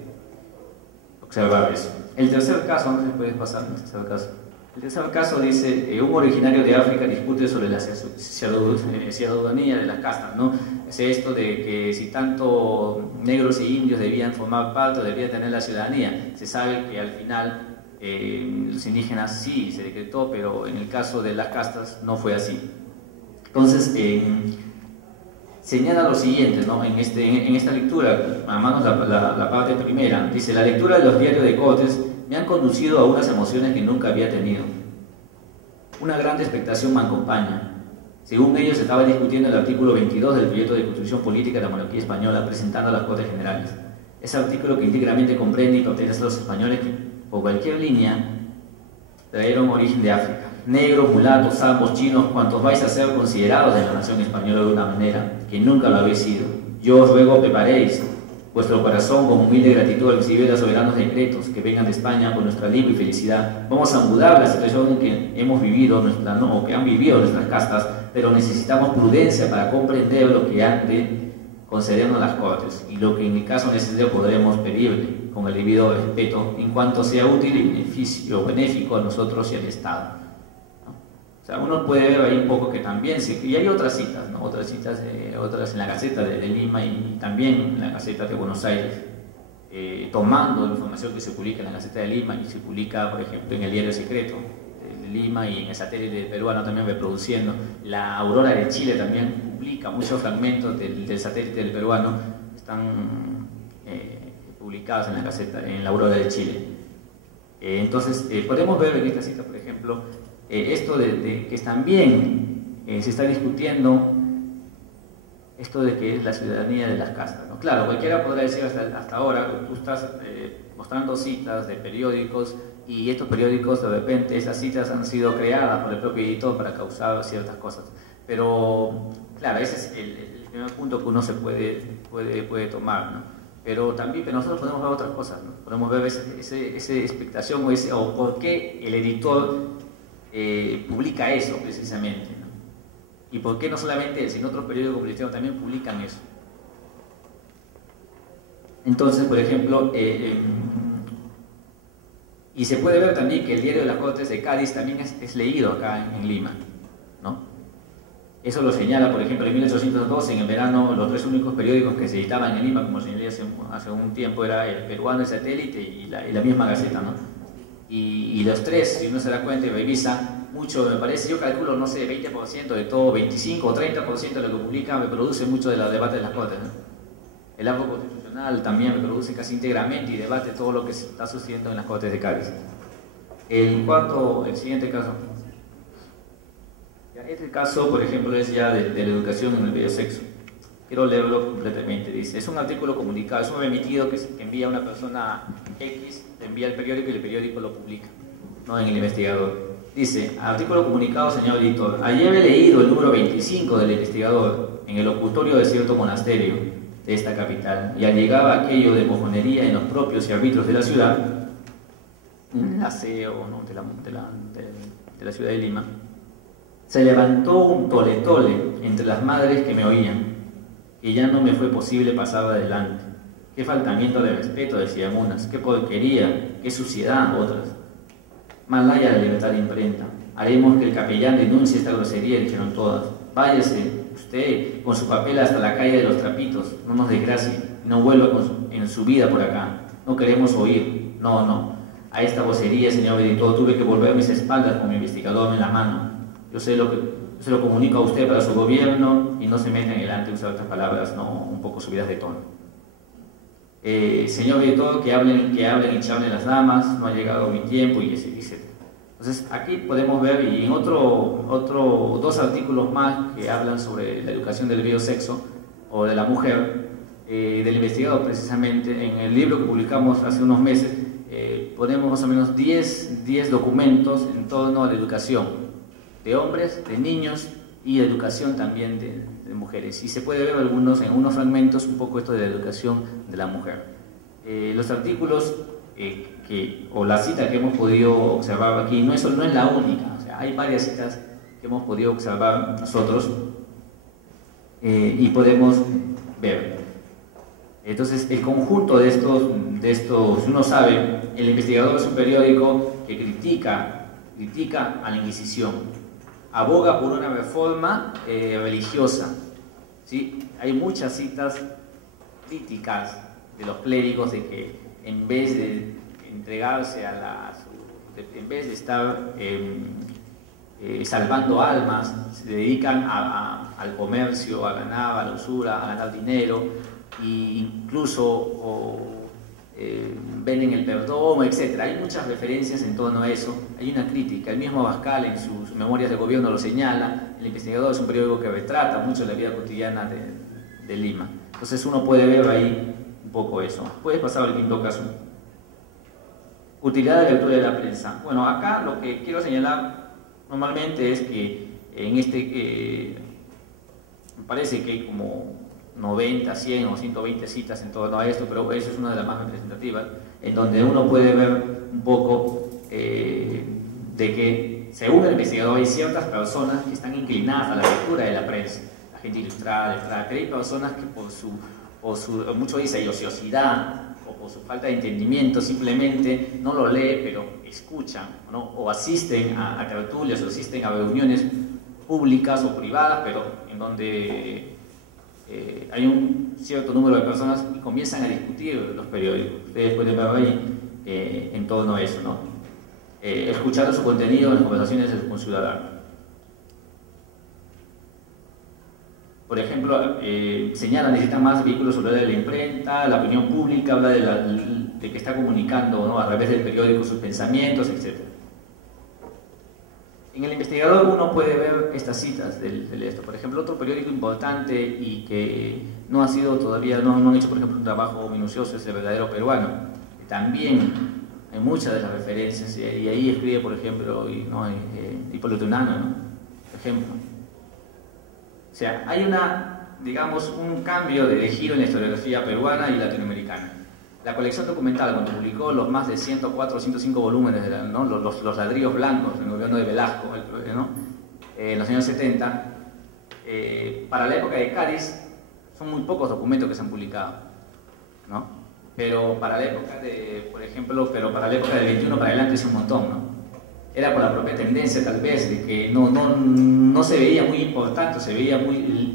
observar eso. El tercer caso, no sé si puedes pasar el tercer caso. El tercer caso dice, un originario de África discute sobre la ciudadanía de las castas, ¿no? Es esto de que si tanto negros y indios debían formar parte o debían tener la ciudadanía. Se sabe que al final los indígenas sí se decretó, pero en el caso de las castas no fue así. Entonces, señala lo siguiente, ¿no? En esta lectura, a manos la parte primera, dice: la lectura de los diarios de Cortes me han conducido a unas emociones que nunca había tenido. Una gran expectación me acompaña. Según ellos, se estaba discutiendo el artículo 22 del proyecto de Constitución Política de la Monarquía Española, presentando a las Cortes Generales. Ese artículo que íntegramente comprende y protege a los españoles que, por cualquier línea, trajeron origen de África. Negros, mulatos, zambos, chinos, cuantos vais a ser considerados de la nación española de una manera que nunca lo habéis sido. Yo os ruego preparéis vuestro corazón con humilde gratitud al recibir los soberanos decretos que vengan de España con nuestra alivio y felicidad. Vamos a mudar la situación en que hemos vivido, o que han vivido nuestras castas, pero necesitamos prudencia para comprender lo que han de concedernos las Cortes y lo que en el caso necesario podremos pedirle con el debido respeto en cuanto sea útil y benéfico a nosotros y al Estado. O sea, uno puede ver ahí un poco que también, y hay otras citas, ¿no? Otras en la Gaceta de Lima y también en la Gaceta de Buenos Aires, tomando la información que se publica en la Gaceta de Lima y se publica, por ejemplo, en el Diario Secreto, Lima y en el satélite peruano también reproduciendo. La Aurora de Chile también publica muchos fragmentos del satélite del peruano, están publicados en la caseta, en la Aurora de Chile. Entonces, podemos ver en esta cita, por ejemplo, esto de que también se está discutiendo esto de que es la ciudadanía de las castas, ¿no? Claro, cualquiera podrá decir hasta ahora, tú estás mostrando citas de periódicos y estos periódicos de repente, estas citas han sido creadas por el propio editor para causar ciertas cosas. Pero, claro, ese es el primer punto que uno se puede tomar, ¿no? Pero también nosotros podemos ver otras cosas, ¿no? Podemos ver esa expectación o por qué el editor publica eso precisamente, ¿no? Y por qué no solamente él, sino otros periódicos publicitarios también publican eso. Entonces, por ejemplo, y se puede ver también que el diario de las Cortes de Cádiz también es leído acá en Lima, ¿no? Eso lo señala, por ejemplo, en 1812, en el verano, los tres únicos periódicos que se editaban en Lima, como señalé hace un tiempo, era el peruano, el satélite y la misma Gaceta, ¿no? Y los tres, si uno se da cuenta y revisa, mucho, me parece, yo calculo, no sé, 20% de todo, 25 o 30% de lo que publica reproduce mucho de los debates de las Cortes, ¿no? El acto constitucional también reproduce casi íntegramente y debate todo lo que se está sucediendo en las Cortes de Cádiz. El siguiente caso. Este caso, por ejemplo, es ya de la educación en el biosexo. Quiero leerlo completamente. Dice, es un artículo comunicado, es un remitido que envía una persona X, le envía el periódico y el periódico lo publica, no en el investigador. Dice, artículo comunicado, señor editor, ayer he leído el número 25 del investigador en el locutorio de cierto monasterio de esta capital, y al llegar a aquello de mojonería en los propios y árbitros de la ciudad, el aseo, ¿no?, de la ciudad de Lima, se levantó un tole-tole entre las madres que me oían, que ya no me fue posible pasar adelante. Qué faltamiento de respeto, decían unas, qué porquería, qué suciedad, otras. Malaya la libertad de imprenta. Haremos que el capellán denuncie esta grosería, dijeron todas. Váyase usted con su papel hasta la calle de los Trapitos, no nos desgracie, no vuelva en su vida por acá. No queremos oír, no. A esta vocería, señor editor, tuve que volver mis espaldas con mi investigador en la mano. Yo se lo comunico a usted para su gobierno y no se meta en el ante usar otras palabras, no, un poco subidas de tono. Señor editor, que hablen y charlen las damas, no ha llegado mi tiempo, y etc. Entonces aquí podemos ver, y en dos artículos más que hablan sobre la educación del biosexo o de la mujer, del investigador precisamente, en el libro que publicamos hace unos meses, ponemos más o menos 10 documentos en torno a la educación de hombres, de niños y educación también de mujeres. Y se puede ver en unos fragmentos un poco esto de la educación de la mujer. Los artículos o la cita que hemos podido observar aquí no es la única, o sea, hay varias citas que hemos podido observar nosotros y podemos ver. Entonces, el conjunto de estos, uno sabe, El Investigador es un periódico que critica a la Inquisición, aboga por una reforma religiosa, ¿sí? Hay muchas citas críticas de los clérigos de que en vez de entregarse en vez de estar salvando almas, se dedican al comercio, a ganar, a la usura, a ganar dinero, e incluso venden el perdón, etc. Hay muchas referencias en torno a eso. Hay una crítica, el mismo Abascal en sus memorias de gobierno lo señala. El Investigador es un periódico que retrata mucho la vida cotidiana de Lima. Entonces uno puede ver ahí un poco eso. Puedes pasar al quinto caso. Utilidad de lectura de la prensa. Bueno, acá lo que quiero señalar normalmente es que me parece que hay como 90, 100 o 120 citas en torno a esto, pero esa es una de las más representativas, en donde uno puede ver un poco de que, según el investigador, hay ciertas personas que están inclinadas a la lectura de la prensa, la gente ilustrada, pero hay personas que por su mucho dice ociosidad o por su falta de entendimiento simplemente no lo lee, pero escuchan, ¿no? O asisten a tertulias o asisten a reuniones públicas o privadas, pero en donde hay un cierto número de personas y comienzan a discutir los periódicos. Ustedes pueden ver ahí en torno a eso, ¿no? escuchando su contenido en las conversaciones con ciudadanos. Por ejemplo, señala, necesitan más vehículos sobre la imprenta, la opinión pública habla de que está comunicando, ¿no?, a través del periódico sus pensamientos, etc. En el investigador uno puede ver estas citas de esto. Por ejemplo, otro periódico importante y que no ha sido todavía, no han hecho por ejemplo un trabajo minucioso, es El Verdadero Peruano. También hay muchas de las referencias, y ahí escribe, por ejemplo, Hipólito Unanue, ¿no?, por ejemplo. O sea, hay digamos, un cambio de giro en la historiografía peruana y latinoamericana. La colección documental, cuando publicó los más de 104 o 105 volúmenes, ¿no?, los ladrillos blancos del gobierno de Velasco, ¿no?, en los años 70, para la época de Cádiz, son muy pocos documentos que se han publicado, ¿no? Pero para la época por ejemplo, para la época del 21 para adelante es un montón, ¿no? Era por la propia tendencia, tal vez, de que no se veía muy importante, se veía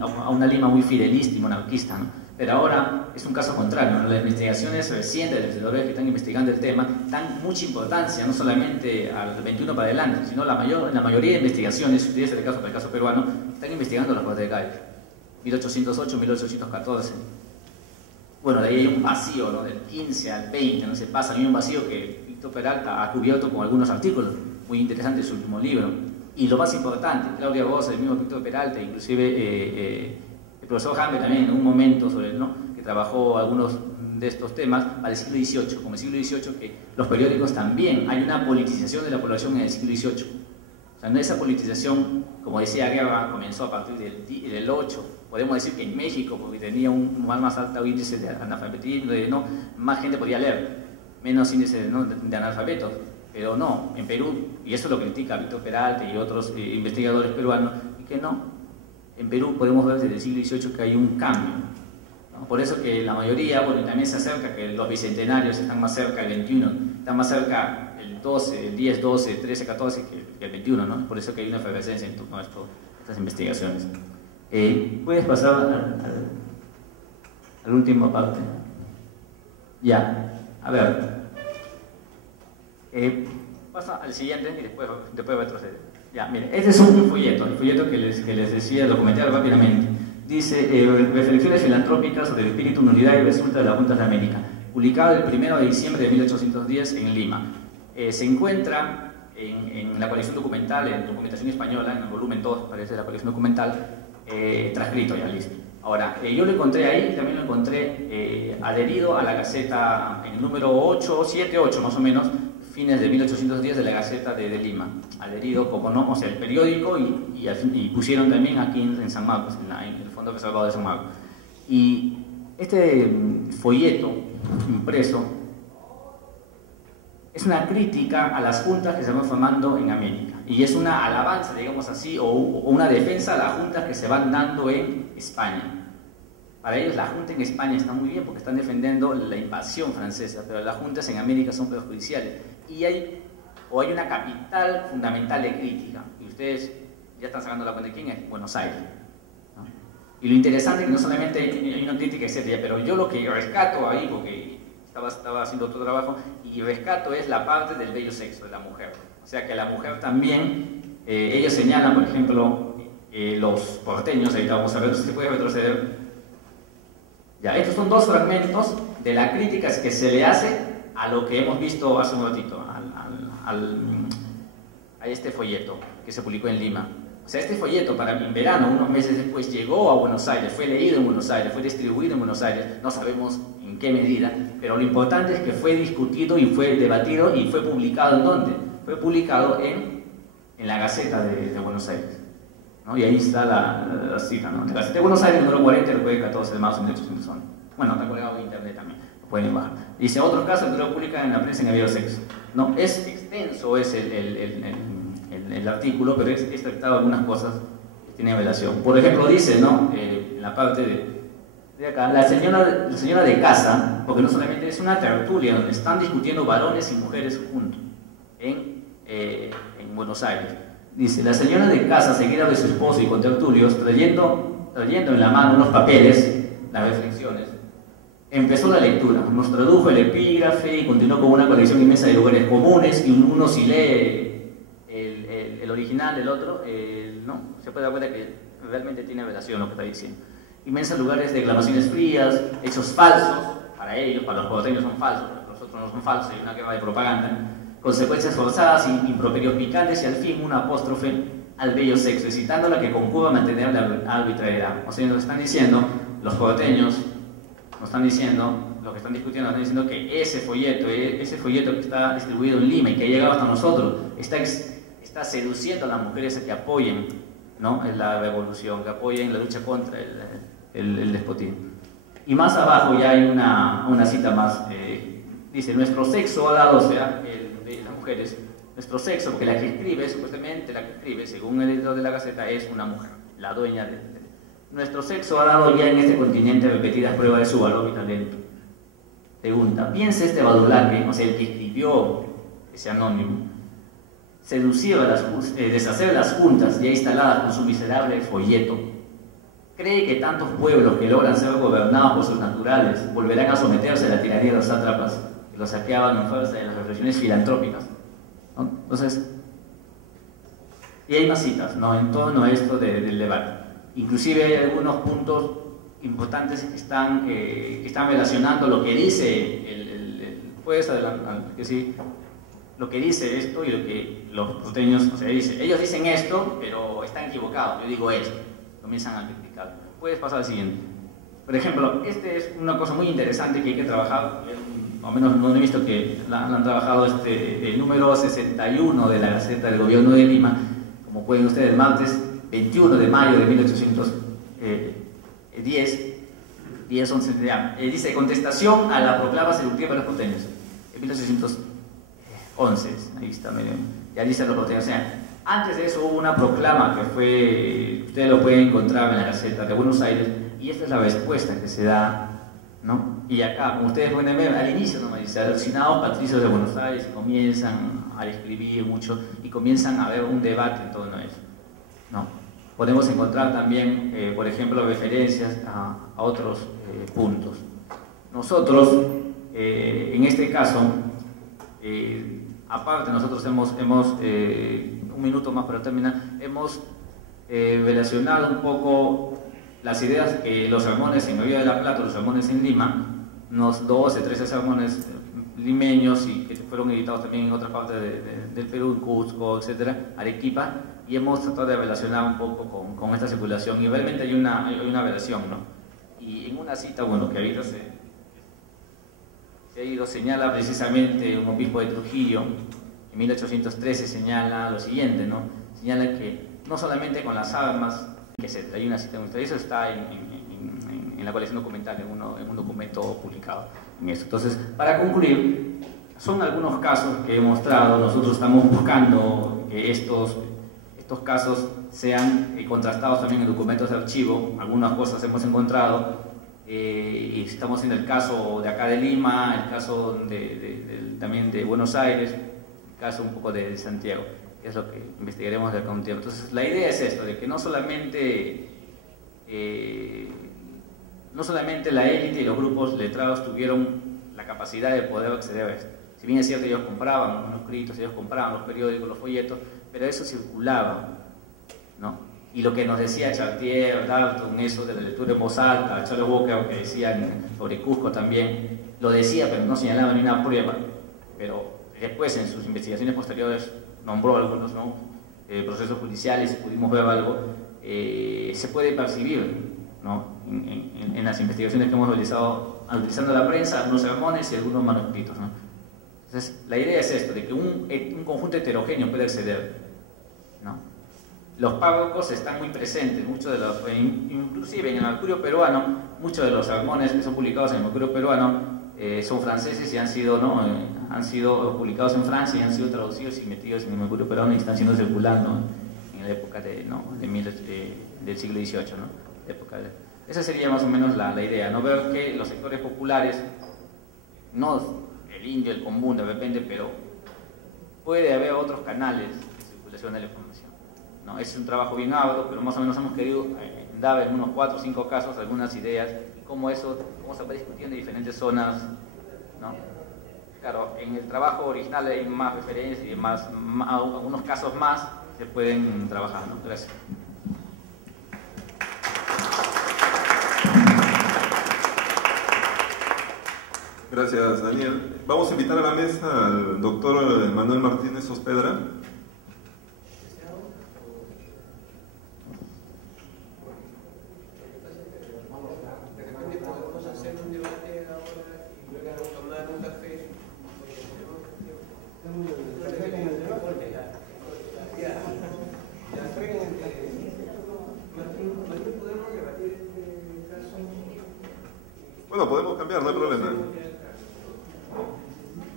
a una Lima muy fidelista y monarquista, ¿no? Pero ahora es un caso contrario, ¿no? Las investigaciones recientes de los historiadores que están investigando el tema dan mucha importancia, no solamente al 21 para adelante, sino la mayoría de investigaciones, si ustedes para el caso peruano, están investigando la Fuerte de Cádiz, 1808, 1814. Bueno, de ahí hay un vacío, ¿no?, del 15 al 20, no se pasa, hay un vacío que Víctor Peralta ha cubierto con algunos artículos muy interesantes en su último libro. Y lo más importante, Claudia Bosa, el mismo Víctor Peralta, inclusive el profesor Hambe también en un momento que trabajó algunos de estos temas para el siglo XVIII, como el siglo XVIII, que los periódicos también, hay una politización de la población en el siglo XVIII. O sea, no esa politización, como decía Guerra, comenzó a partir del 8. Podemos decir que en México, porque tenía un más alto índice de analfabetismo, más gente podía leer, menos índice de analfabetos. Pero no, en Perú, y eso lo critica Víctor Peralta y otros investigadores peruanos, y que no, en Perú podemos ver desde el siglo XVIII que hay un cambio, ¿no? Por eso que la mayoría, bueno, también se acerca que los bicentenarios están más cerca del 21, están más cerca el 12, el 10, 12, 13, 14 que el 21, ¿no? Por eso que hay una efervescencia en torno a estas investigaciones. ¿Puedes pasar a la última parte? Ya, a ver. Pasa al siguiente y después retroceder. Ya, miren, este es un folleto, el folleto que les decía, lo comenté rápidamente. Dice, reflexiones filantrópicas sobre el espíritu, unidad y resulta de las Juntas de América, publicado el 1 de diciembre de 1810 en Lima. Se encuentra en la colección documental, en Documentación Española, en el volumen 2, parece, de la colección documental, transcrito ya, listo. Ahora, yo lo encontré ahí, también lo encontré adherido a la Gaceta, en el número 8, 7, 8 más o menos, fines de 1810 de la Gaceta de Lima, adherido como no, o sea, el periódico y pusieron también aquí en San Marcos, en el Fondo Preservado de San Marcos. Y este folleto impreso es una crítica a las juntas que se van formando en América y es una alabanza, digamos así, o una defensa a las juntas que se van dando en España. Para ellos la junta en España está muy bien porque están defendiendo la invasión francesa, pero las juntas en América son perjudiciales. Y hay una capital fundamental de crítica, y ustedes ya están sacando la cuenta de quién es, Buenos Aires, ¿no? Y lo interesante es que no solamente hay una crítica, etcétera, pero yo lo que rescato ahí, porque estaba haciendo otro trabajo, y rescato es la parte del bello sexo de la mujer. O sea que la mujer también, ellos señalan, por ejemplo, los porteños, ahorita vamos a ver si se puede retroceder. Ya, estos son dos fragmentos de la crítica que se le hace a lo que hemos visto hace un ratito, a este folleto que se publicó en Lima. O sea, este folleto en verano, unos meses después, llegó a Buenos Aires, fue leído en Buenos Aires, fue distribuido en Buenos Aires, no sabemos en qué medida, pero lo importante es que fue discutido y fue debatido y fue publicado ¿en dónde? Fue publicado en la Gaceta de Buenos Aires, ¿no? Y ahí está la cita, ¿no? La Gaceta de Buenos Aires, número 40, el jueves 14 de marzo de 1811. Bueno, está colgado en internet también, lo pueden bajar. Dice, otros casos que lo publican en la prensa en el sexo. No, es extenso es el artículo, pero es tratado algunas cosas que tienen relación. Por ejemplo, dice, ¿no? En la parte de acá, la señora de casa, porque no solamente es una tertulia donde están discutiendo varones y mujeres juntos en Buenos Aires. Dice, la señora de casa, seguida de su esposo y con tertulios, trayendo en la mano unos papeles, las reflexiones, empezó la lectura, nos tradujo el epígrafe y continuó con una colección inmensa de lugares comunes, y uno si lee el original del otro, no, se puede dar cuenta que realmente tiene relación lo que está diciendo. Inmensos lugares de declamaciones frías, hechos falsos, para ellos, para los cogoteños son falsos, para nosotros no son falsos, hay una guerra de propaganda, consecuencias forzadas, improperios picantes y al fin una apóstrofe al bello sexo, excitándola que concurra a mantener la arbitrariedad. O sea, nos están diciendo, los cogoteños, nos están diciendo, lo que están discutiendo, nos están diciendo que ese folleto que está distribuido en Lima y que ha llegado hasta nosotros, está seduciendo a las mujeres a que apoyen, ¿no?, en la revolución, que apoyen la lucha contra el despotismo. Y más abajo ya hay una cita más, dice, nuestro sexo ha dado, o sea, de las mujeres, nuestro sexo, porque la que escribe, supuestamente la que escribe, según el editor de la Gaceta, es una mujer, la dueña de nuestro sexo ha dado ya en este continente repetidas pruebas de su valor y talento. Pregunta, ¿piensa este badulaque, o sea, el que escribió ese anónimo, deshacer las juntas ya instaladas con su miserable folleto? ¿Cree que tantos pueblos que logran ser gobernados por sus naturales volverán a someterse a la tiranía de los sátrapas que los saqueaban en fuerza de las reflexiones filantrópicas? ¿No? Entonces, y hay más citas, ¿no?, en torno a esto del debate. Inclusive hay algunos puntos importantes que están relacionando lo que dice puedes adelantar, que sí, lo que dice esto y lo que los porteños, o sea, ellos dicen esto, pero están equivocados, yo digo esto, comienzan a criticar. Puedes pasar al siguiente. Por ejemplo, es una cosa muy interesante que hay que trabajar, o menos no he visto que la han trabajado, el número 61 de la Gaceta del Gobierno de Lima, como pueden ustedes, el martes 21 de mayo de 1810, dice, contestación a la proclama seductiva para los porteños, en 1811, ahí está, ya dice los porteños. O sea, antes de eso hubo una proclama que fue, ustedes lo pueden encontrar en la Gaceta de Buenos Aires, y esta es la respuesta que se da, ¿no? Y acá, como ustedes pueden ver, al inicio nomás dice, alucinados patricios de Buenos Aires, comienzan a escribir mucho y comienzan a haber un debate en torno a eso, ¿no? Podemos encontrar también, por ejemplo, referencias a otros puntos. Nosotros, en este caso, aparte nosotros hemos un minuto más para terminar, hemos relacionado un poco las ideas que los sermones en Río de la Plata, los sermones en Lima, unos 12, 13 sermones limeños y que fueron editados también en otras partes del Perú, en Cusco, etcétera, Arequipa, y hemos tratado de relacionar un poco con esta circulación, y realmente hay una relación, ¿no? Y en una cita, bueno, que ahorita se ha ido, señala precisamente un obispo de Trujillo, en 1813 señala lo siguiente, ¿no? Señala que no solamente con las armas, hay una cita, eso está en la colección documental, en un documento publicado en eso. Entonces, para concluir, son algunos casos que he mostrado. Nosotros estamos buscando que estos casos sean contrastados también en documentos de archivo. Algunas cosas hemos encontrado, y estamos en el caso de acá de Lima, el caso también de Buenos Aires, el caso un poco de Santiago, que es lo que investigaremos de acá un tiempo. Entonces, la idea es esto, de que no solamente la élite y los grupos letrados tuvieron la capacidad de poder acceder a esto. Si bien es cierto, ellos compraban los manuscritos, ellos compraban los periódicos, los folletos, pero eso circulaba, ¿no? Y lo que nos decía Chartier, Dalton, eso de la lectura en voz alta, Charles Walker, que decían sobre Cusco también, lo decía, pero no señalaba ni una prueba. Pero después, en sus investigaciones posteriores, nombró algunos, ¿no?, procesos judiciales, si pudimos ver algo, se puede percibir, ¿no?, en las investigaciones que hemos realizado, utilizando la prensa, algunos sermones y algunos manuscritos, ¿no? Entonces, la idea es esto, de que un conjunto heterogéneo puede acceder, ¿no? Los párrocos están muy presentes, muchos de los, inclusive en el Mercurio peruano, muchos de los sermones que son publicados en el Mercurio peruano son franceses y han sido publicados en Francia y han sido traducidos y metidos en el Mercurio peruano y están siendo circulando en la época del siglo XVIII, ¿no? Esa sería más o menos la idea, ¿no? Ver que los sectores populares, no el indio, el común de repente, pero puede haber otros canales de circulación de la información, ¿no? Es un trabajo bien arduo, pero más o menos hemos querido dar en unos 4 o 5 casos algunas ideas cómo se va discutiendo en diferentes zonas, ¿no? Claro, en el trabajo original hay más referencias y algunos casos más se pueden trabajar, ¿no? Gracias. Gracias, Daniel. Vamos a invitar a la mesa al doctor Manuel Martínez Ospedra. Bueno, podemos cambiar, no hay problema.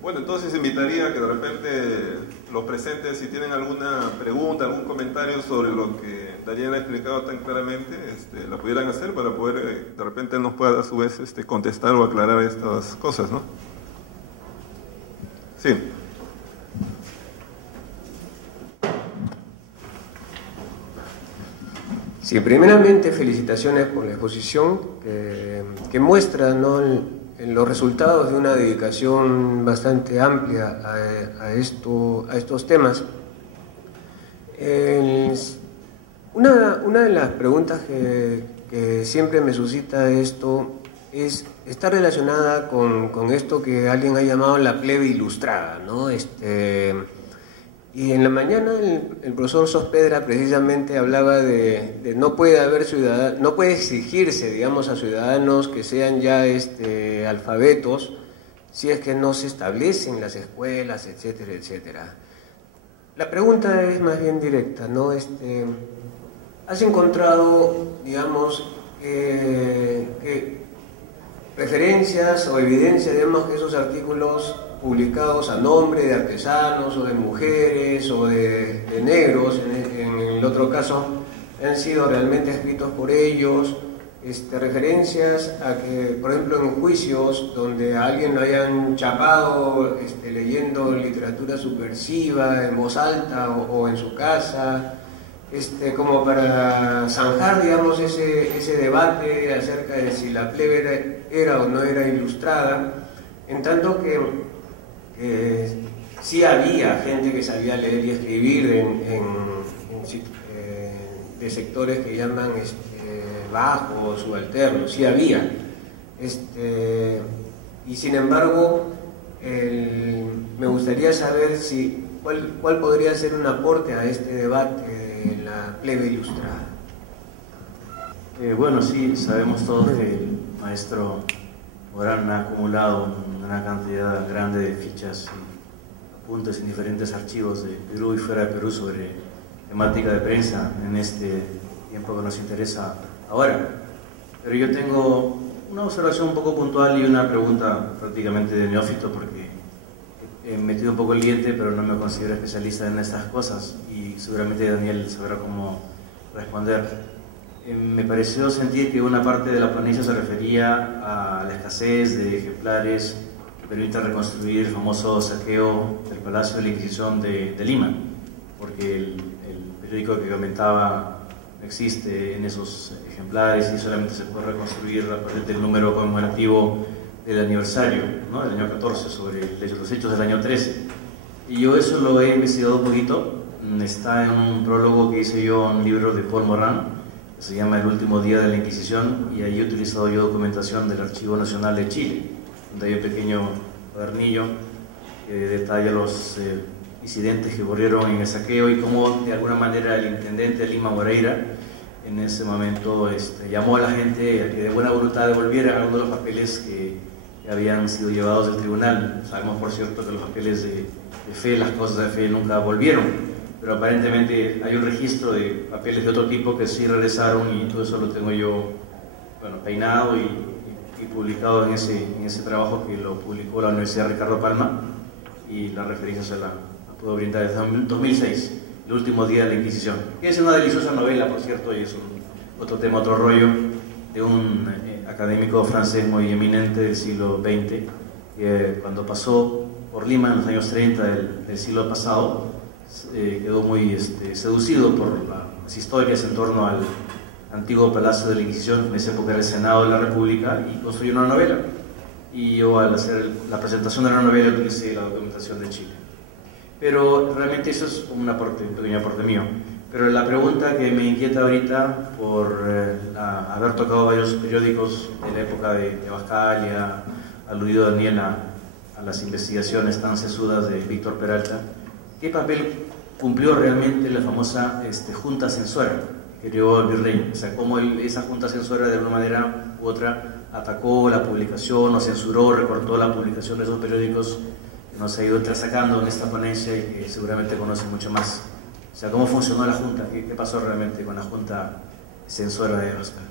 Bueno, entonces invitaría a que de repente los presentes, si tienen alguna pregunta, algún comentario sobre lo que Daniel ha explicado tan claramente, la pudieran hacer para poder, de repente él nos pueda a su vez contestar o aclarar estas cosas, ¿no? Sí. Sí, primeramente felicitaciones por la exposición que muestra, ¿no?, los resultados de una dedicación bastante amplia a estos temas. Una de las preguntas que siempre me suscita esto está relacionada con esto que alguien ha llamado la plebe ilustrada, ¿no? Y en la mañana el profesor Sospedra precisamente hablaba de no puede exigirse, digamos, a ciudadanos que sean ya alfabetos si es que no se establecen las escuelas, etcétera, etcétera. La pregunta es más bien directa, ¿no? ¿Has encontrado, digamos, referencias o evidencia, digamos, que esos artículos publicados a nombre de artesanos o de mujeres o de negros, en el otro caso, han sido realmente escritos por ellos? Referencias a que, por ejemplo, en juicios donde a alguien lo hayan chapado leyendo literatura subversiva en voz alta o en su casa, como para zanjar, digamos, ese debate acerca de si la plebe era o no era ilustrada, en tanto que sí había gente que sabía leer y escribir de sectores que llaman bajos, subalternos, sí había. Y sin embargo, me gustaría saber cuál podría ser un aporte a este debate de la plebe ilustrada. Bueno, sí, sabemos todos que el maestro Morán ha acumulado una cantidad grande de fichas y apuntes en diferentes archivos de Perú y fuera de Perú sobre temática de prensa en este tiempo que nos interesa ahora. Pero yo tengo una observación un poco puntual y una pregunta prácticamente de neófito, porque he metido un poco el diente, pero no me considero especialista en estas cosas y seguramente Daniel sabrá cómo responder. Me pareció sentir que una parte de la ponencia se refería a la escasez de ejemplares que permitan reconstruir el famoso saqueo del Palacio de la Inquisición de Lima, porque el periódico que comentaba no existe en esos ejemplares y solamente se puede reconstruir a partir del número conmemorativo del aniversario, ¿no?, del año 14, sobre los hechos del año 13. Y yo eso lo he investigado un poquito, está en un prólogo que hice yo en un libro de Paul Morán, se llama El último día de la Inquisición, y ahí he utilizado yo documentación del Archivo Nacional de Chile, donde hay un pequeño cuadernillo que detalla los incidentes que ocurrieron en el saqueo y cómo de alguna manera el intendente Lima Moreira en ese momento llamó a la gente a que de buena voluntad devolviera algunos de los papeles que habían sido llevados del tribunal. Sabemos, por cierto, que los papeles de fe, las cosas de fe nunca volvieron, pero aparentemente hay un registro de papeles de otro tipo que sí regresaron, y todo eso lo tengo yo, bueno, peinado y publicado en ese trabajo que lo publicó la Universidad Ricardo Palma, y la referencia se la puedo brindar desde 2006, El último día de la Inquisición, que es una deliciosa novela, por cierto, y es otro tema, otro rollo, de un académico francés muy eminente del siglo XX, que cuando pasó por Lima en los años 30 del siglo pasado, quedó muy seducido por las historias en torno antiguo Palacio de la Inquisición, en esa época era el Senado de la República, y construyó una novela. Y yo, al hacer la presentación de la novela, utilicé la documentación de Chile. Pero realmente eso es un pequeño aporte mío. Pero la pregunta que me inquieta ahorita, por haber tocado varios periódicos de la época de Abascal, y ha aludido Daniel a las investigaciones tan sesudas de Víctor Peralta, ¿qué papel cumplió realmente la famosa Junta Censora que creó el virrey? O sea, cómo esa Junta Censora de alguna manera u otra atacó la publicación o censuró, recortó la publicación de esos periódicos que nos ha ido entresacando en esta ponencia y que seguramente conocen mucho más. O sea, ¿cómo funcionó la Junta? ¿Qué pasó realmente con la Junta Censora de Abascal?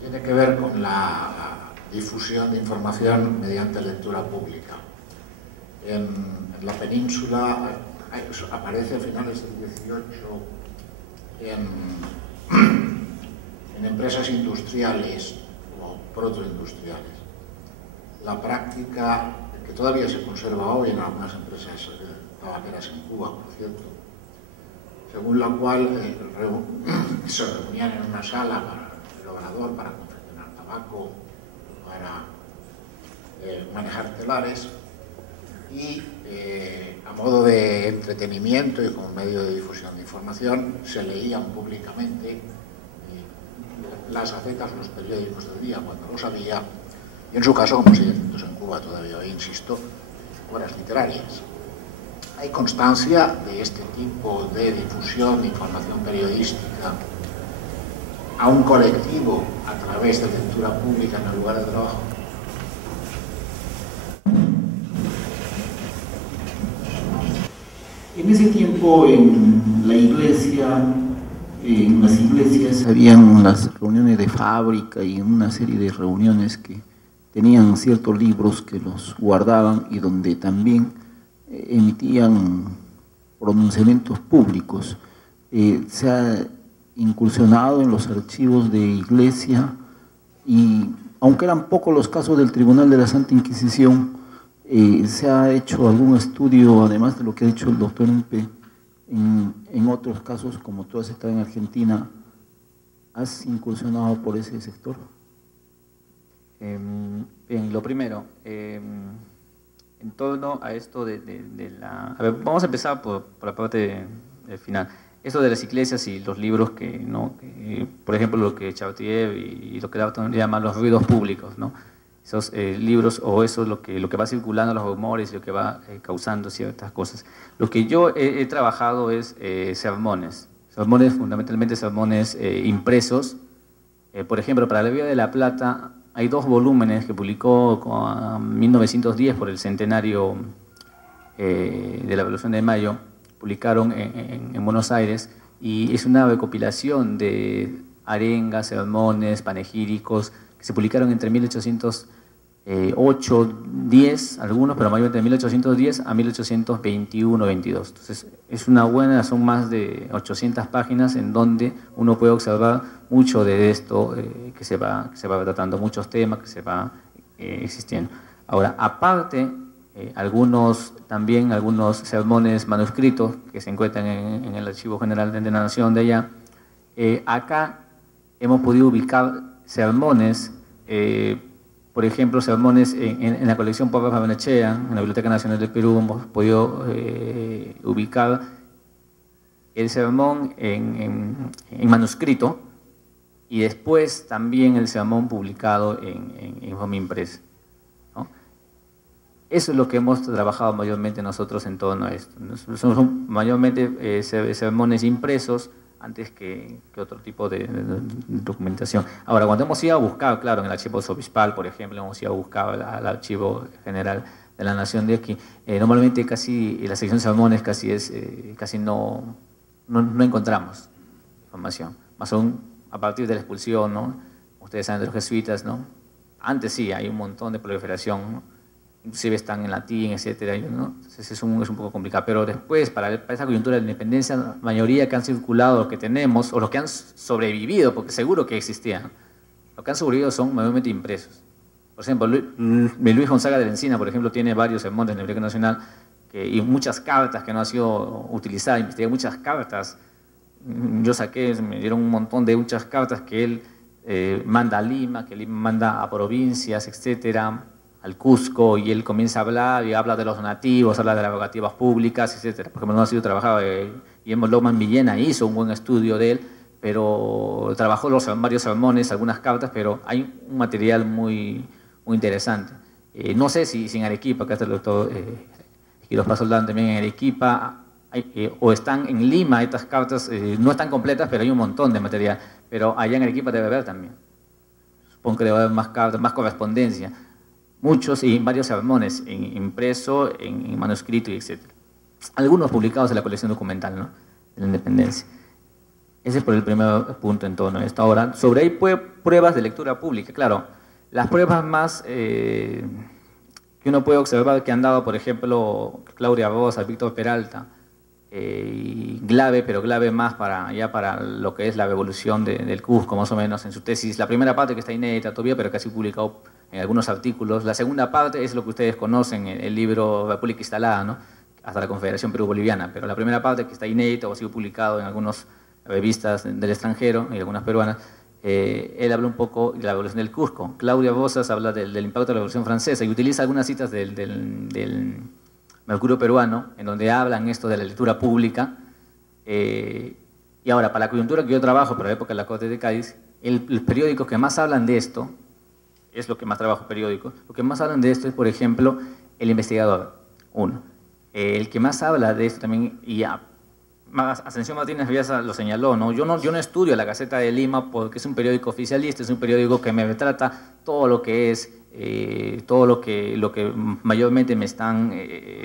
Tiene que ver con la difusión de información mediante lectura pública. En la península aparece a finales del 18 en empresas industriales o protoindustriales. La práctica que todavía se conserva hoy en algunas empresas tabaqueras en Cuba, por cierto, según la cual se reunían en una sala para el obrador para confeccionar tabaco, para manejar telares, y a modo de entretenimiento y como medio de difusión de información se leían públicamente las acetas, los periódicos del día cuando los había, y en su caso, como sigue haciéndose en Cuba todavía hoy, insisto, obras literarias. Hay constancia de este tipo de difusión de información periodística a un colectivo a través de lectura pública en el lugar de trabajo. En ese tiempo en la iglesia, en las iglesias habían las reuniones de fábrica y una serie de reuniones que tenían ciertos libros que los guardaban y donde también emitían pronunciamientos públicos. Se ha incursionado en los archivos de iglesia y, aunque eran pocos los casos del Tribunal de la Santa Inquisición, se ha hecho algún estudio, además de lo que ha hecho el doctor Empe, en otros casos, como tú has estado en Argentina. ¿Has incursionado por ese sector? Bien, lo primero, en torno a esto de la... A ver, vamos a empezar por la parte del final. Esto de las iglesias y los libros que, ¿no? Por ejemplo, lo que Chartier y lo que Dalton llaman los ruidos públicos, ¿no? Esos libros, o eso es lo que va circulando, los rumores, lo que va causando ciertas cosas. Lo que yo he trabajado es sermones, fundamentalmente sermones impresos. Por ejemplo, para la Vía de la Plata hay 2 volúmenes que publicó en 1910 por el centenario de la Revolución de Mayo, publicaron en Buenos Aires, y es una recopilación de arengas, sermones, panegíricos, que se publicaron entre 1808, 10, algunos, pero mayormente de 1810 a 1821, 22. Entonces, es una buena, son más de 800 páginas en donde uno puede observar mucho de esto que se va tratando, muchos temas que se va existiendo. Ahora, aparte, algunos sermones manuscritos que se encuentran en el Archivo General de la Nación de allá. Acá hemos podido ubicar sermones, por ejemplo, sermones en la colección Pablo Barnechea, en la Biblioteca Nacional del Perú. Hemos podido ubicar el sermón en manuscrito y después también el sermón publicado en forma impresa, ¿no? Eso es lo que hemos trabajado mayormente nosotros en torno a esto. Son mayormente sermones impresos antes que otro tipo de documentación. Ahora, cuando hemos ido a buscar, claro, en el archivo obispal, por ejemplo, hemos ido a buscar al Archivo General de la Nación de aquí, normalmente casi la sección de sermones casi no encontramos información, más aún a partir de la expulsión, ¿no? Ustedes saben de los jesuitas, ¿no? Antes sí, hay un montón de proliferación, ¿no? Inclusive están en latín, etcétera, ¿no? Entonces es un poco complicado. Pero después, para esa coyuntura de la independencia, la mayoría que han circulado, los que tenemos, o los que han sobrevivido, porque seguro que existían, los que han sobrevivido son mayormente impresos. Por ejemplo, Luis Gonzaga de la Encina, por ejemplo, tiene varios sermones en la Biblioteca Nacional y muchas cartas que no han sido utilizadas, investigué muchas cartas, yo saqué, me dieron un montón de muchas cartas que él manda a Lima, que Lima manda a provincias, etcétera, al Cusco, y él comienza a hablar y habla de los donativos, habla de las rogativas públicas, etcétera. Por ejemplo, no ha sido trabajado, Guillermo Lomán Villena hizo un buen estudio de él, pero trabajó varios sermones, algunas cartas, pero hay un material muy interesante. No sé si en Arequipa, acá está el doctor Quiroz Pasoldán también en Arequipa, o están en Lima, estas cartas no están completas, pero hay un montón de material, pero allá en Arequipa debe haber también. Supongo que debe haber más cartas, más correspondencia. Muchos y varios sermones impreso, en manuscrito y etc. Algunos publicados en la colección documental, ¿no?, de la Independencia. Ese es por el primer punto en torno a esto. Ahora, sobre ahí pruebas de lectura pública. Claro, las pruebas más que uno puede observar que han dado, por ejemplo, Claudia Rosa, Víctor Peralta, y Glave, pero Glave más para lo que es la revolución del Cusco, más o menos, en su tesis. La primera parte que está inédita todavía, pero casi publicado en algunos artículos. La segunda parte es lo que ustedes conocen, el libro República Instalada, ¿no?, hasta la Confederación Perú-Boliviana, pero la primera parte que está inédita o ha sido publicado en algunas revistas del extranjero y algunas peruanas, él habla un poco de la revolución del Cusco. Claudia Rosas habla del impacto de la revolución francesa y utiliza algunas citas del Mercurio peruano, en donde hablan esto de la lectura pública. Y ahora, para la coyuntura que yo trabajo, para la época de la Corte de Cádiz, los periódicos que más hablan de esto, es lo que más trabajo periódico, lo que más hablan de esto es, por ejemplo, El Investigador, uno. El que más habla de esto también, y Ascensión Martínez Villaza lo señaló, ¿no? Yo no estudio la Gaceta de Lima porque es un periódico oficialista, es un periódico que me retrata todo lo que es, todo lo que mayormente me están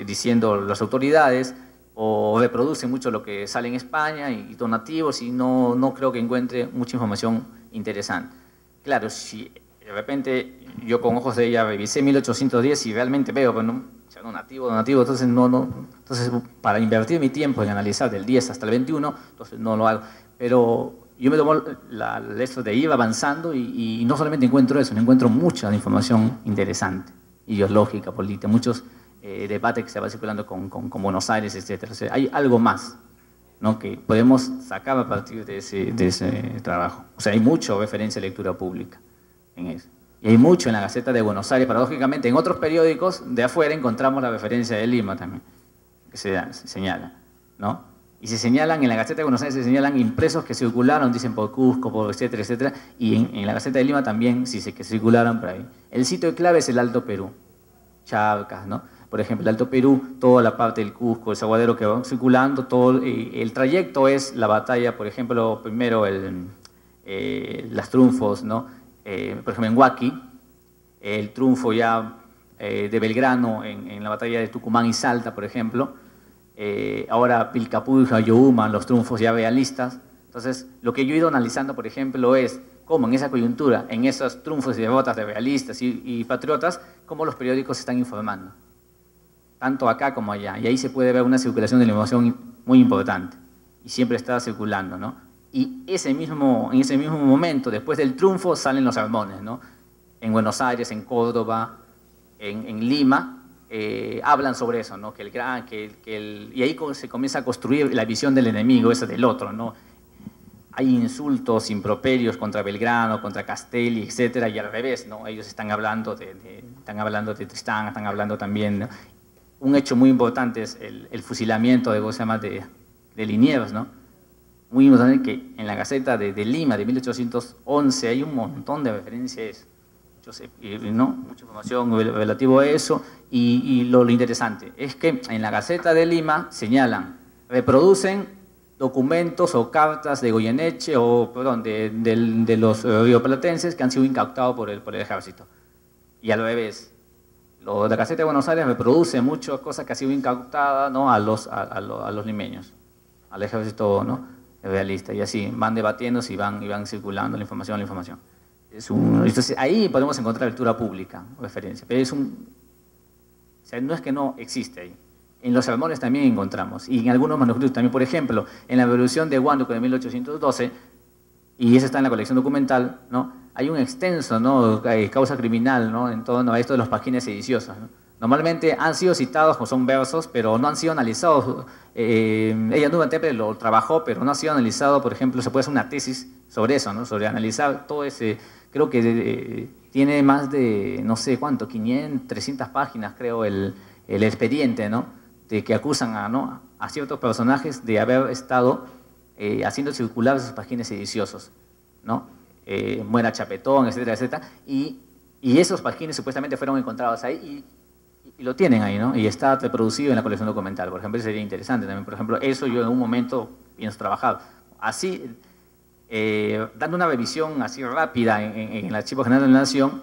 diciendo las autoridades, o reproduce mucho lo que sale en España y donativos, y no creo que encuentre mucha información interesante. Claro, si de repente yo con ojos de ella revisé 1810 y realmente veo, pues, ¿no?, donativo, entonces entonces para invertir mi tiempo en analizar del 10 hasta el 21, entonces no lo hago. Pero yo me tomo esto de ir avanzando y no solamente encuentro eso, encuentro mucha información interesante, ideológica, política, muchos debates que se van circulando con Buenos Aires, etc. O sea, hay algo más, ¿no?, que podemos sacar a partir de ese trabajo. O sea, hay mucha referencia a lectura pública en eso. Y hay mucho en la Gaceta de Buenos Aires, paradójicamente. En otros periódicos de afuera encontramos la referencia de Lima también, que se señala, ¿no? Y se señalan, en la Gaceta de Buenos Aires se señalan impresos que circularon, dicen por Cusco, por etcétera, etcétera, y en la Gaceta de Lima también, sí, que circularon por ahí. El sitio de clave es el Alto Perú, Charcas, ¿no? Por ejemplo, el Alto Perú, toda la parte del Cusco, el Saguadero que va circulando, todo el trayecto es la batalla, por ejemplo, primero las triunfos, ¿no? Por ejemplo, en Huaki, el triunfo ya de Belgrano en la batalla de Tucumán y Salta, por ejemplo. Ahora Vilcapugio, Ayohuma, los triunfos ya realistas. Entonces, lo que yo he ido analizando, por ejemplo, es cómo en esa coyuntura, en esos triunfos y derrotas de realistas y patriotas, cómo los periódicos se están informando, tanto acá como allá. Y ahí se puede ver una circulación de la información muy importante, y siempre está circulando, ¿no? Y en ese mismo momento, después del triunfo, salen los sermones, ¿no? En Buenos Aires, en Córdoba, en Lima, hablan sobre eso, ¿no? Y ahí se comienza a construir la visión del enemigo, esa del otro, ¿no? Hay insultos, improperios contra Belgrano, contra Castelli, etcétera, y al revés, ¿no? Ellos están hablando de Tristán, están hablando también, ¿no? Un hecho muy importante es el fusilamiento de Liniers, ¿no? Muy importante, que en la Gaceta de Lima de 1811 hay un montón de referencias, ¿no?, mucha información relativa a eso, y lo interesante es que en la Gaceta de Lima señalan, reproducen documentos o cartas de Goyeneche, de los rioplatenses que han sido incautados por el ejército, y al revés. La Gaceta de Buenos Aires reproduce muchas cosas que han sido incautadas, ¿no?, a los limeños, al ejército, ¿no?, realista, y así van debatiendo y van circulando la información. Entonces ahí podemos encontrar lectura pública, referencia, pero o sea, no es que no existe ahí. En los sermones también encontramos, y en algunos manuscritos también. Por ejemplo, en la Revolución de Huánuco de 1812, y eso está en la colección documental, ¿no?, hay un extenso, ¿no?, causa criminal, ¿no?, en torno a esto de los pasquines sediciosos, ¿no? Normalmente han sido citados como son versos, pero no han sido analizados. Ella Nuba Tepe lo trabajó, pero no ha sido analizado. Por ejemplo, se puede hacer una tesis sobre eso, ¿no? Sobre analizar todo ese, creo que tiene más de, no sé cuánto, 500, 300 páginas, creo, el expediente, ¿no? De que acusan a ciertos personajes de haber estado haciendo circular esos páginas sediciosos, ¿no? Muera Chapetón, etcétera, etcétera. Y esos páginas supuestamente fueron encontrados ahí y lo tienen ahí, ¿no? Y está reproducido en la colección documental. Por ejemplo, sería interesante también. Por ejemplo, eso yo en un momento pienso trabajar. Así, dando una revisión así rápida en el Archivo General de la Nación,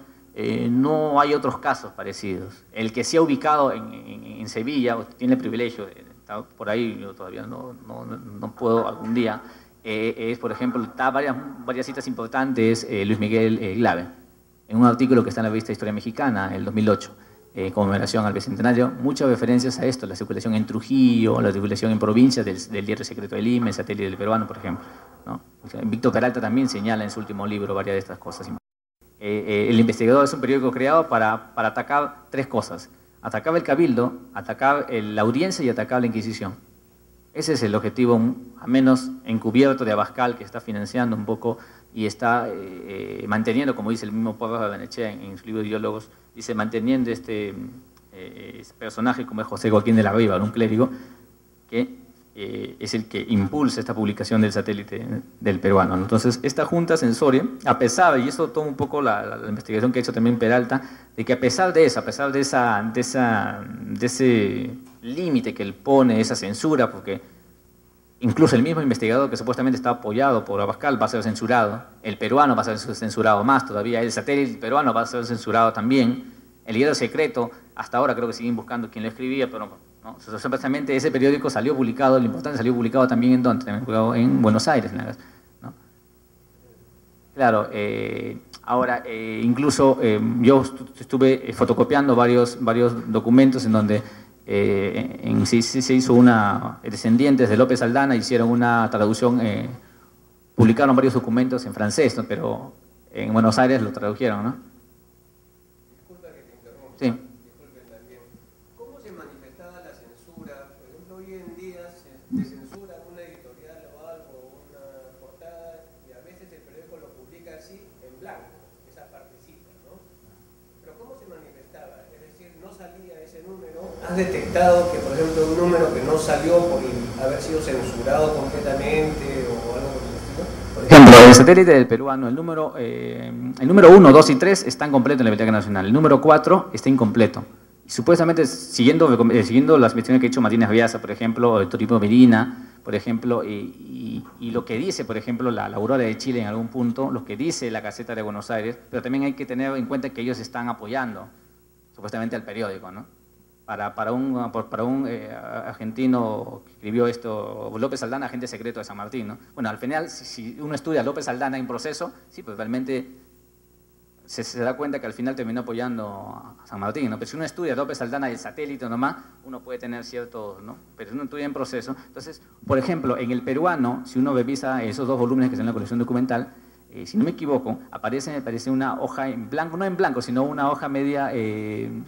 no hay otros casos parecidos. El que se ha ubicado en Sevilla, tiene el privilegio, está por ahí, yo todavía no puedo algún día, es, por ejemplo, está varias citas importantes, Luis Miguel Glave, en un artículo que está en la revista Historia Mexicana, el 2008, conmemoración al Bicentenario, muchas referencias a esto, la circulación en Trujillo, la circulación en provincias del diario secreto del Lima, el satélite del peruano, por ejemplo, ¿no? Víctor Peralta también señala en su último libro varias de estas cosas. El Investigador es un periódico creado para atacar tres cosas: atacar el cabildo, atacar la audiencia y atacar la Inquisición. Ese es el objetivo, al menos encubierto, de Abascal, que está financiando un poco y está manteniendo, como dice el mismo Porras de Benechea en su libro de Diálogos, dice, manteniendo este personaje como es José Joaquín de la Riva, un clérigo, que es el que impulsa esta publicación del satélite del peruano, ¿no? Entonces, esta Junta Censoria, a pesar, y eso toma un poco la investigación que ha hecho también Peralta, de que a pesar de eso, a pesar de ese límite que él pone, esa censura, porque incluso el mismo investigador que supuestamente está apoyado por Abascal va a ser censurado, el peruano va a ser censurado más todavía, el satélite peruano va a ser censurado también, el diario secreto, hasta ahora creo que siguen buscando quién lo escribía, pero no. Supuestamente ese periódico salió publicado, lo importante salió publicado también en ¿dónde? En Buenos Aires, ¿no? Claro, ahora incluso yo estuve fotocopiando varios documentos en donde se hizo descendientes de López Aldana hicieron una traducción, publicaron varios documentos en francés, ¿no? Pero en Buenos Aires lo tradujeron, ¿no? Disculpa que te interrumpa. Sí. Disculpen también. ¿Cómo se manifestaba la censura? Por ejemplo, hoy en día se censura una editorial o algo, una portada, y a veces el periódico lo publica así, en blanco, esa partecita, ¿no? Pero ¿cómo se manifestaba? Es decir, no salía ese número. ¿Has detectado que, por ejemplo, un número que no salió por haber sido censurado completamente o algo por el estilo? Por ejemplo, el satélite del peruano, el número 1, 2 y 3 están completos en la Biblioteca Nacional, el número 4 está incompleto. Y supuestamente, siguiendo las investigaciones que ha hecho Martínez Riaza, por ejemplo, Toribio Medina, por ejemplo, y lo que dice, por ejemplo, la Aurora de Chile en algún punto, lo que dice la Gaceta de Buenos Aires, pero también hay que tener en cuenta que ellos están apoyando, supuestamente, al periódico, ¿no? Para un argentino que escribió esto, López Aldana, agente secreto de San Martín, ¿no? Bueno, al final, si uno estudia a López Aldana en proceso, sí, pues realmente se da cuenta que al final terminó apoyando a San Martín, ¿no? Pero si uno estudia a López Aldana del satélite nomás, uno puede tener ciertos, ¿no? Pero si uno estudia en proceso, entonces, por ejemplo, en el peruano, si uno revisa esos dos volúmenes que están en la colección documental, si no me equivoco, me parece una hoja en blanco, no en blanco, sino una hoja media,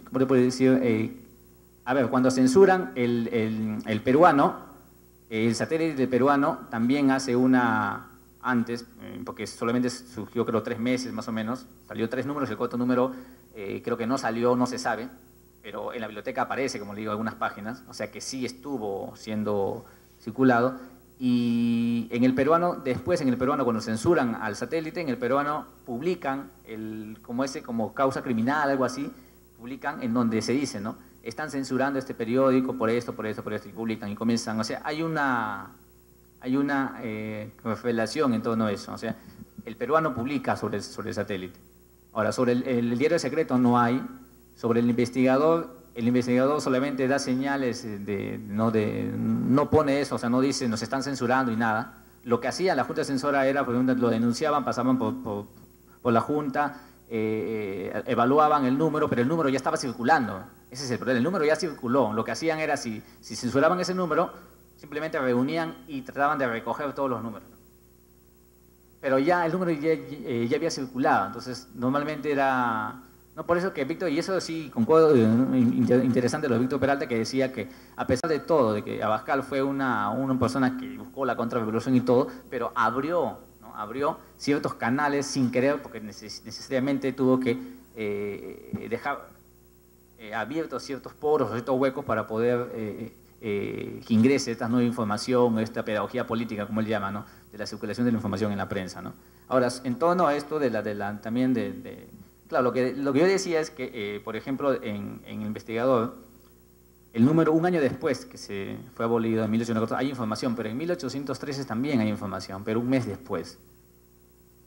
¿cómo le puedo decir? A ver, cuando censuran el peruano, el satélite peruano también hace una antes, porque solamente surgió creo 3 meses más o menos, salió 3 números, el 4 número creo que no salió, no se sabe, pero en la biblioteca aparece, como le digo, algunas páginas, o sea que sí estuvo siendo circulado. Y en el peruano, después en el peruano cuando censuran al satélite, en el peruano publican como causa criminal, algo así, publican en donde se dice, ¿no? Están censurando este periódico por esto, y publican y comienzan, o sea, hay una revelación en todo eso, o sea, el peruano publica sobre el satélite. Ahora, sobre el diario secreto no hay, sobre el investigador solamente da señales no pone eso, o sea, no dice nos están censurando y nada. Lo que hacía la Junta Censora era, por ejemplo, lo denunciaban, pasaban por la Junta, evaluaban el número, pero el número ya estaba circulando. Ese es el problema, el número ya circuló. Lo que hacían era, si censuraban ese número, simplemente reunían y trataban de recoger todos los números. Pero ya el número ya había circulado, entonces normalmente era No, por eso que Víctor, y eso sí concuerdo, interesante lo de Víctor Peralta, que decía que a pesar de todo, de que Abascal fue una persona que buscó la contrarrevolución y todo, pero abrió, ¿no? Abrió ciertos canales sin querer, porque necesariamente tuvo que dejar abiertos ciertos poros, ciertos huecos para poder que ingrese esta nueva información, esta pedagogía política, como él llama, ¿no? De la circulación de la información en la prensa, ¿no? Ahora, en torno a esto también claro, lo que yo decía es que, por ejemplo, en el investigador, el número, un año después que se fue abolido en 1814, hay información, pero en 1813 también hay información, pero un mes después.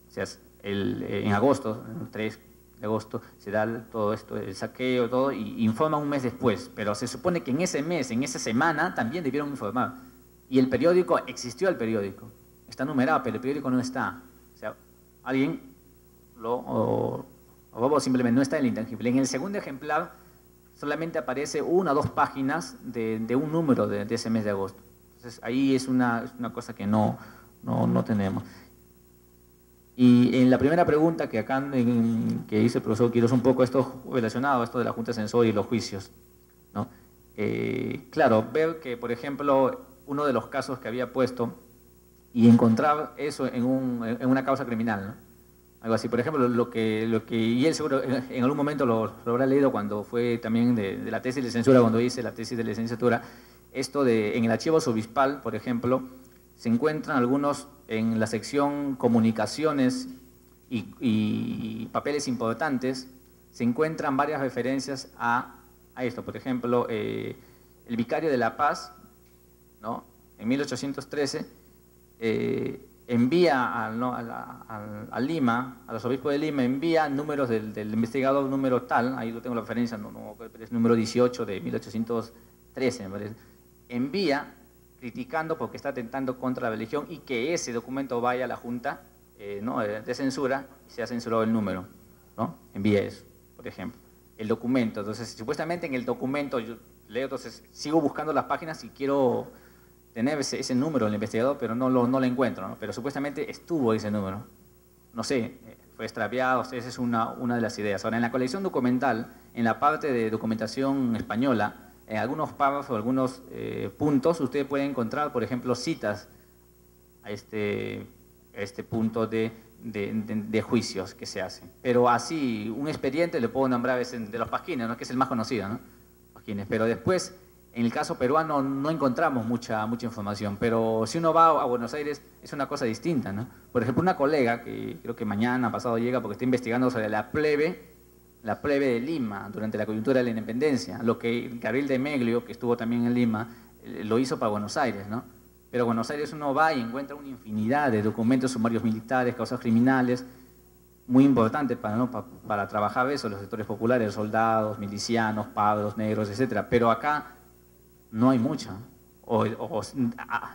O sea, en agosto, el 3 de agosto, se da todo esto, el saqueo, todo, y informa un mes después, pero se supone que en ese mes, en esa semana, también debieron informar. Y el periódico, existió el periódico, está numerado, pero el periódico no está. O sea, alguien o simplemente no está en el intangible. En el segundo ejemplar solamente aparece 1 o 2 páginas de un número de ese mes de agosto. Entonces ahí es una cosa que no tenemos. Y en la primera pregunta que acá que hizo el profesor Quiroz, un poco esto relacionado a esto de la Junta Censoria y los juicios, ¿no? Claro, ver que, por ejemplo, uno de los casos que había puesto y encontrar eso en una causa criminal, ¿no? Algo así, por ejemplo, y él seguro en algún momento lo habrá leído cuando fue también de la tesis de censura, cuando hice la tesis de licenciatura, esto en el archivo subispal, por ejemplo, se encuentran algunos en la sección comunicaciones y papeles importantes, se encuentran varias referencias a esto, por ejemplo, el vicario de La Paz, ¿no? En 1813, envía a Lima, a los obispos de Lima, envía números del investigador número tal, ahí lo tengo la referencia, es número 18 de 1813, me parece, envía criticando porque está atentando contra la religión y que ese documento vaya a la Junta ¿no? de censura y se ha censurado el número, ¿no? Envía eso, por ejemplo, el documento. Entonces, supuestamente en el documento, yo leo, entonces sigo buscando las páginas y quiero tener ese número del investigador, pero no lo encuentro, ¿no? Pero supuestamente estuvo ese número. No sé, fue extraviado, esa es una de las ideas. Ahora, en la colección documental, en la parte de documentación española, en algunos párrafos, algunos puntos, usted puede encontrar, por ejemplo, citas a este punto de juicios que se hacen. Pero así, un expediente le puedo nombrar a veces de los Pasquines, ¿no? Que es el más conocido, ¿no? Pasquines. Pero después, en el caso peruano no encontramos mucha información, pero si uno va a Buenos Aires es una cosa distinta, ¿no? Por ejemplo, una colega que creo que mañana pasado llega porque está investigando sobre la plebe de Lima durante la coyuntura de la independencia, lo que Gabriel de Meglio, que estuvo también en Lima, lo hizo para Buenos Aires, ¿no? Pero en Buenos Aires uno va y encuentra una infinidad de documentos sumarios militares, causas criminales, muy importante para trabajar eso, los sectores populares, soldados, milicianos, pardos, negros, etcétera. Pero acá no hay mucha,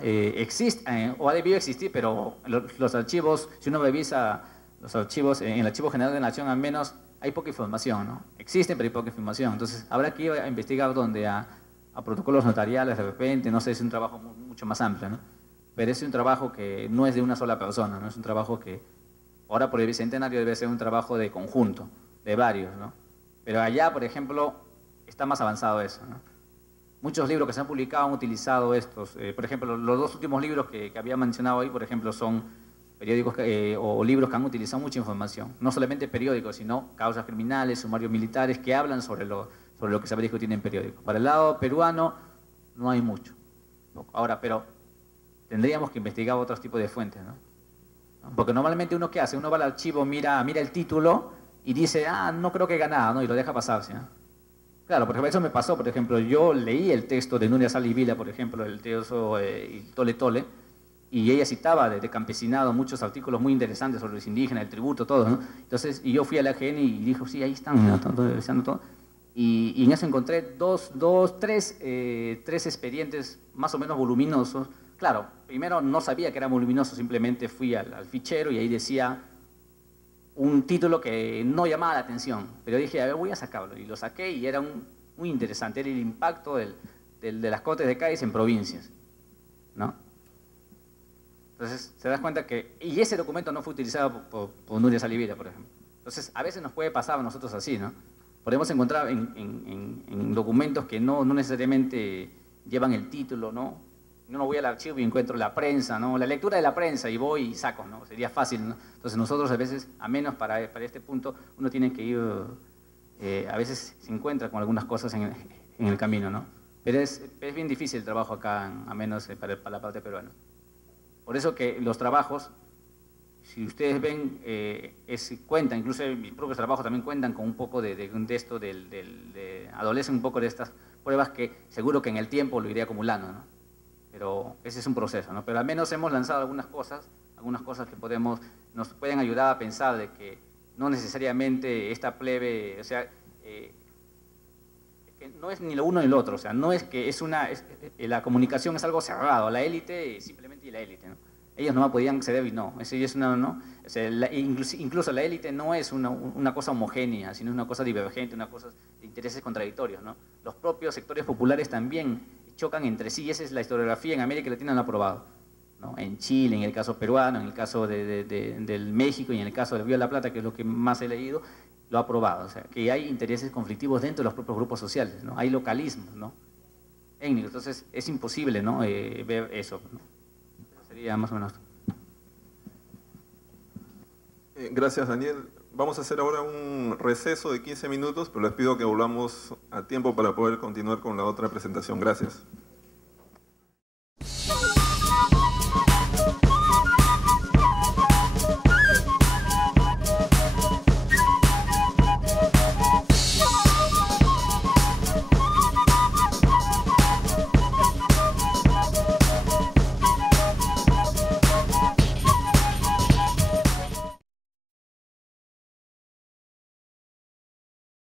existe, o ha debido existir, pero los archivos, si uno revisa los archivos, en el Archivo General de la Nación al menos, hay poca información, ¿no? Existen, pero hay poca información. Entonces, habrá que ir a investigar donde a protocolos notariales de repente, no sé, es un trabajo mucho más amplio, ¿no? Pero es un trabajo que no es de una sola persona, ¿no? Es un trabajo que, ahora por el Bicentenario debe ser un trabajo de conjunto, de varios, ¿no? Pero allá, por ejemplo, está más avanzado eso, ¿no? Muchos libros que se han publicado han utilizado estos. Por ejemplo, los 2 últimos libros que había mencionado ahí, por ejemplo, son periódicos o libros que han utilizado mucha información. No solamente periódicos, sino causas criminales, sumarios militares, que hablan sobre lo que se va a discutir en periódicos. Para el lado peruano no hay mucho. Ahora, pero tendríamos que investigar otros tipos de fuentes, ¿no? Porque normalmente uno, ¿qué hace? Uno va al archivo, mira el título y dice, no creo que haya nada, ¿no? Y lo deja pasarse, ¿no? Claro, por ejemplo, eso me pasó, por ejemplo, yo leí el texto de Núñez Sala y Vila, por ejemplo, el texto Tole Tole, y ella citaba de campesinado muchos artículos muy interesantes sobre los indígenas, el tributo, todo, ¿no? Entonces, y yo fui a la AGN y dijo, sí, ahí están, ¿no? Todo. Y en eso encontré tres expedientes más o menos voluminosos. Claro, primero no sabía que era voluminoso, simplemente fui al fichero y ahí decía un título que no llamaba la atención, pero dije, a ver, voy a sacarlo, y lo saqué y era muy interesante, era el impacto de las Cortes de Cádiz en provincias, ¿no? Entonces, se da cuenta que, y ese documento no fue utilizado por Núñez Sala y Vila, por ejemplo, Entonces, a veces nos puede pasar a nosotros así, ¿no? Podemos encontrar en documentos que no necesariamente llevan el título, ¿no? No voy al archivo y encuentro la prensa, ¿no? La lectura de la prensa y voy y saco, ¿no? Sería fácil, ¿no? Entonces nosotros a veces, a menos para este punto, uno tiene que ir, a veces se encuentra con algunas cosas en el camino, ¿no? Pero es bien difícil el trabajo acá, a menos para la parte peruana. Por eso que los trabajos, si ustedes ven, cuentan, incluso mis propios trabajos también cuentan con un poco de esto, adolecen un poco de estas pruebas que seguro que en el tiempo lo iré acumulando, ¿no? Pero ese es un proceso, ¿no? Pero al menos hemos lanzado algunas cosas que nos pueden ayudar a pensar de que no necesariamente esta plebe, o sea, que no es ni lo uno ni lo otro, o sea, no es que la comunicación es algo cerrado, la élite simplemente y la élite, ¿no? Ellos no podían acceder y no, eso es una, ¿no? O sea, incluso la élite no es una cosa homogénea, sino una cosa divergente, una cosa de intereses contradictorios, ¿no? Los propios sectores populares también chocan entre sí, y esa es la historiografía en América Latina, lo ha probado, ¿no? En Chile, en el caso peruano, en el caso del México y en el caso del Río de la Plata, que es lo que más he leído, lo ha probado, o sea, que hay intereses conflictivos dentro de los propios grupos sociales, ¿no? Hay localismos, ¿no? Étnicos, entonces es imposible, ¿no? Ver eso, ¿no? Eso sería más o menos. Gracias, Daniel. Vamos a hacer ahora un receso de 15 minutos, pero les pido que volvamos a tiempo para poder continuar con la otra presentación. Gracias.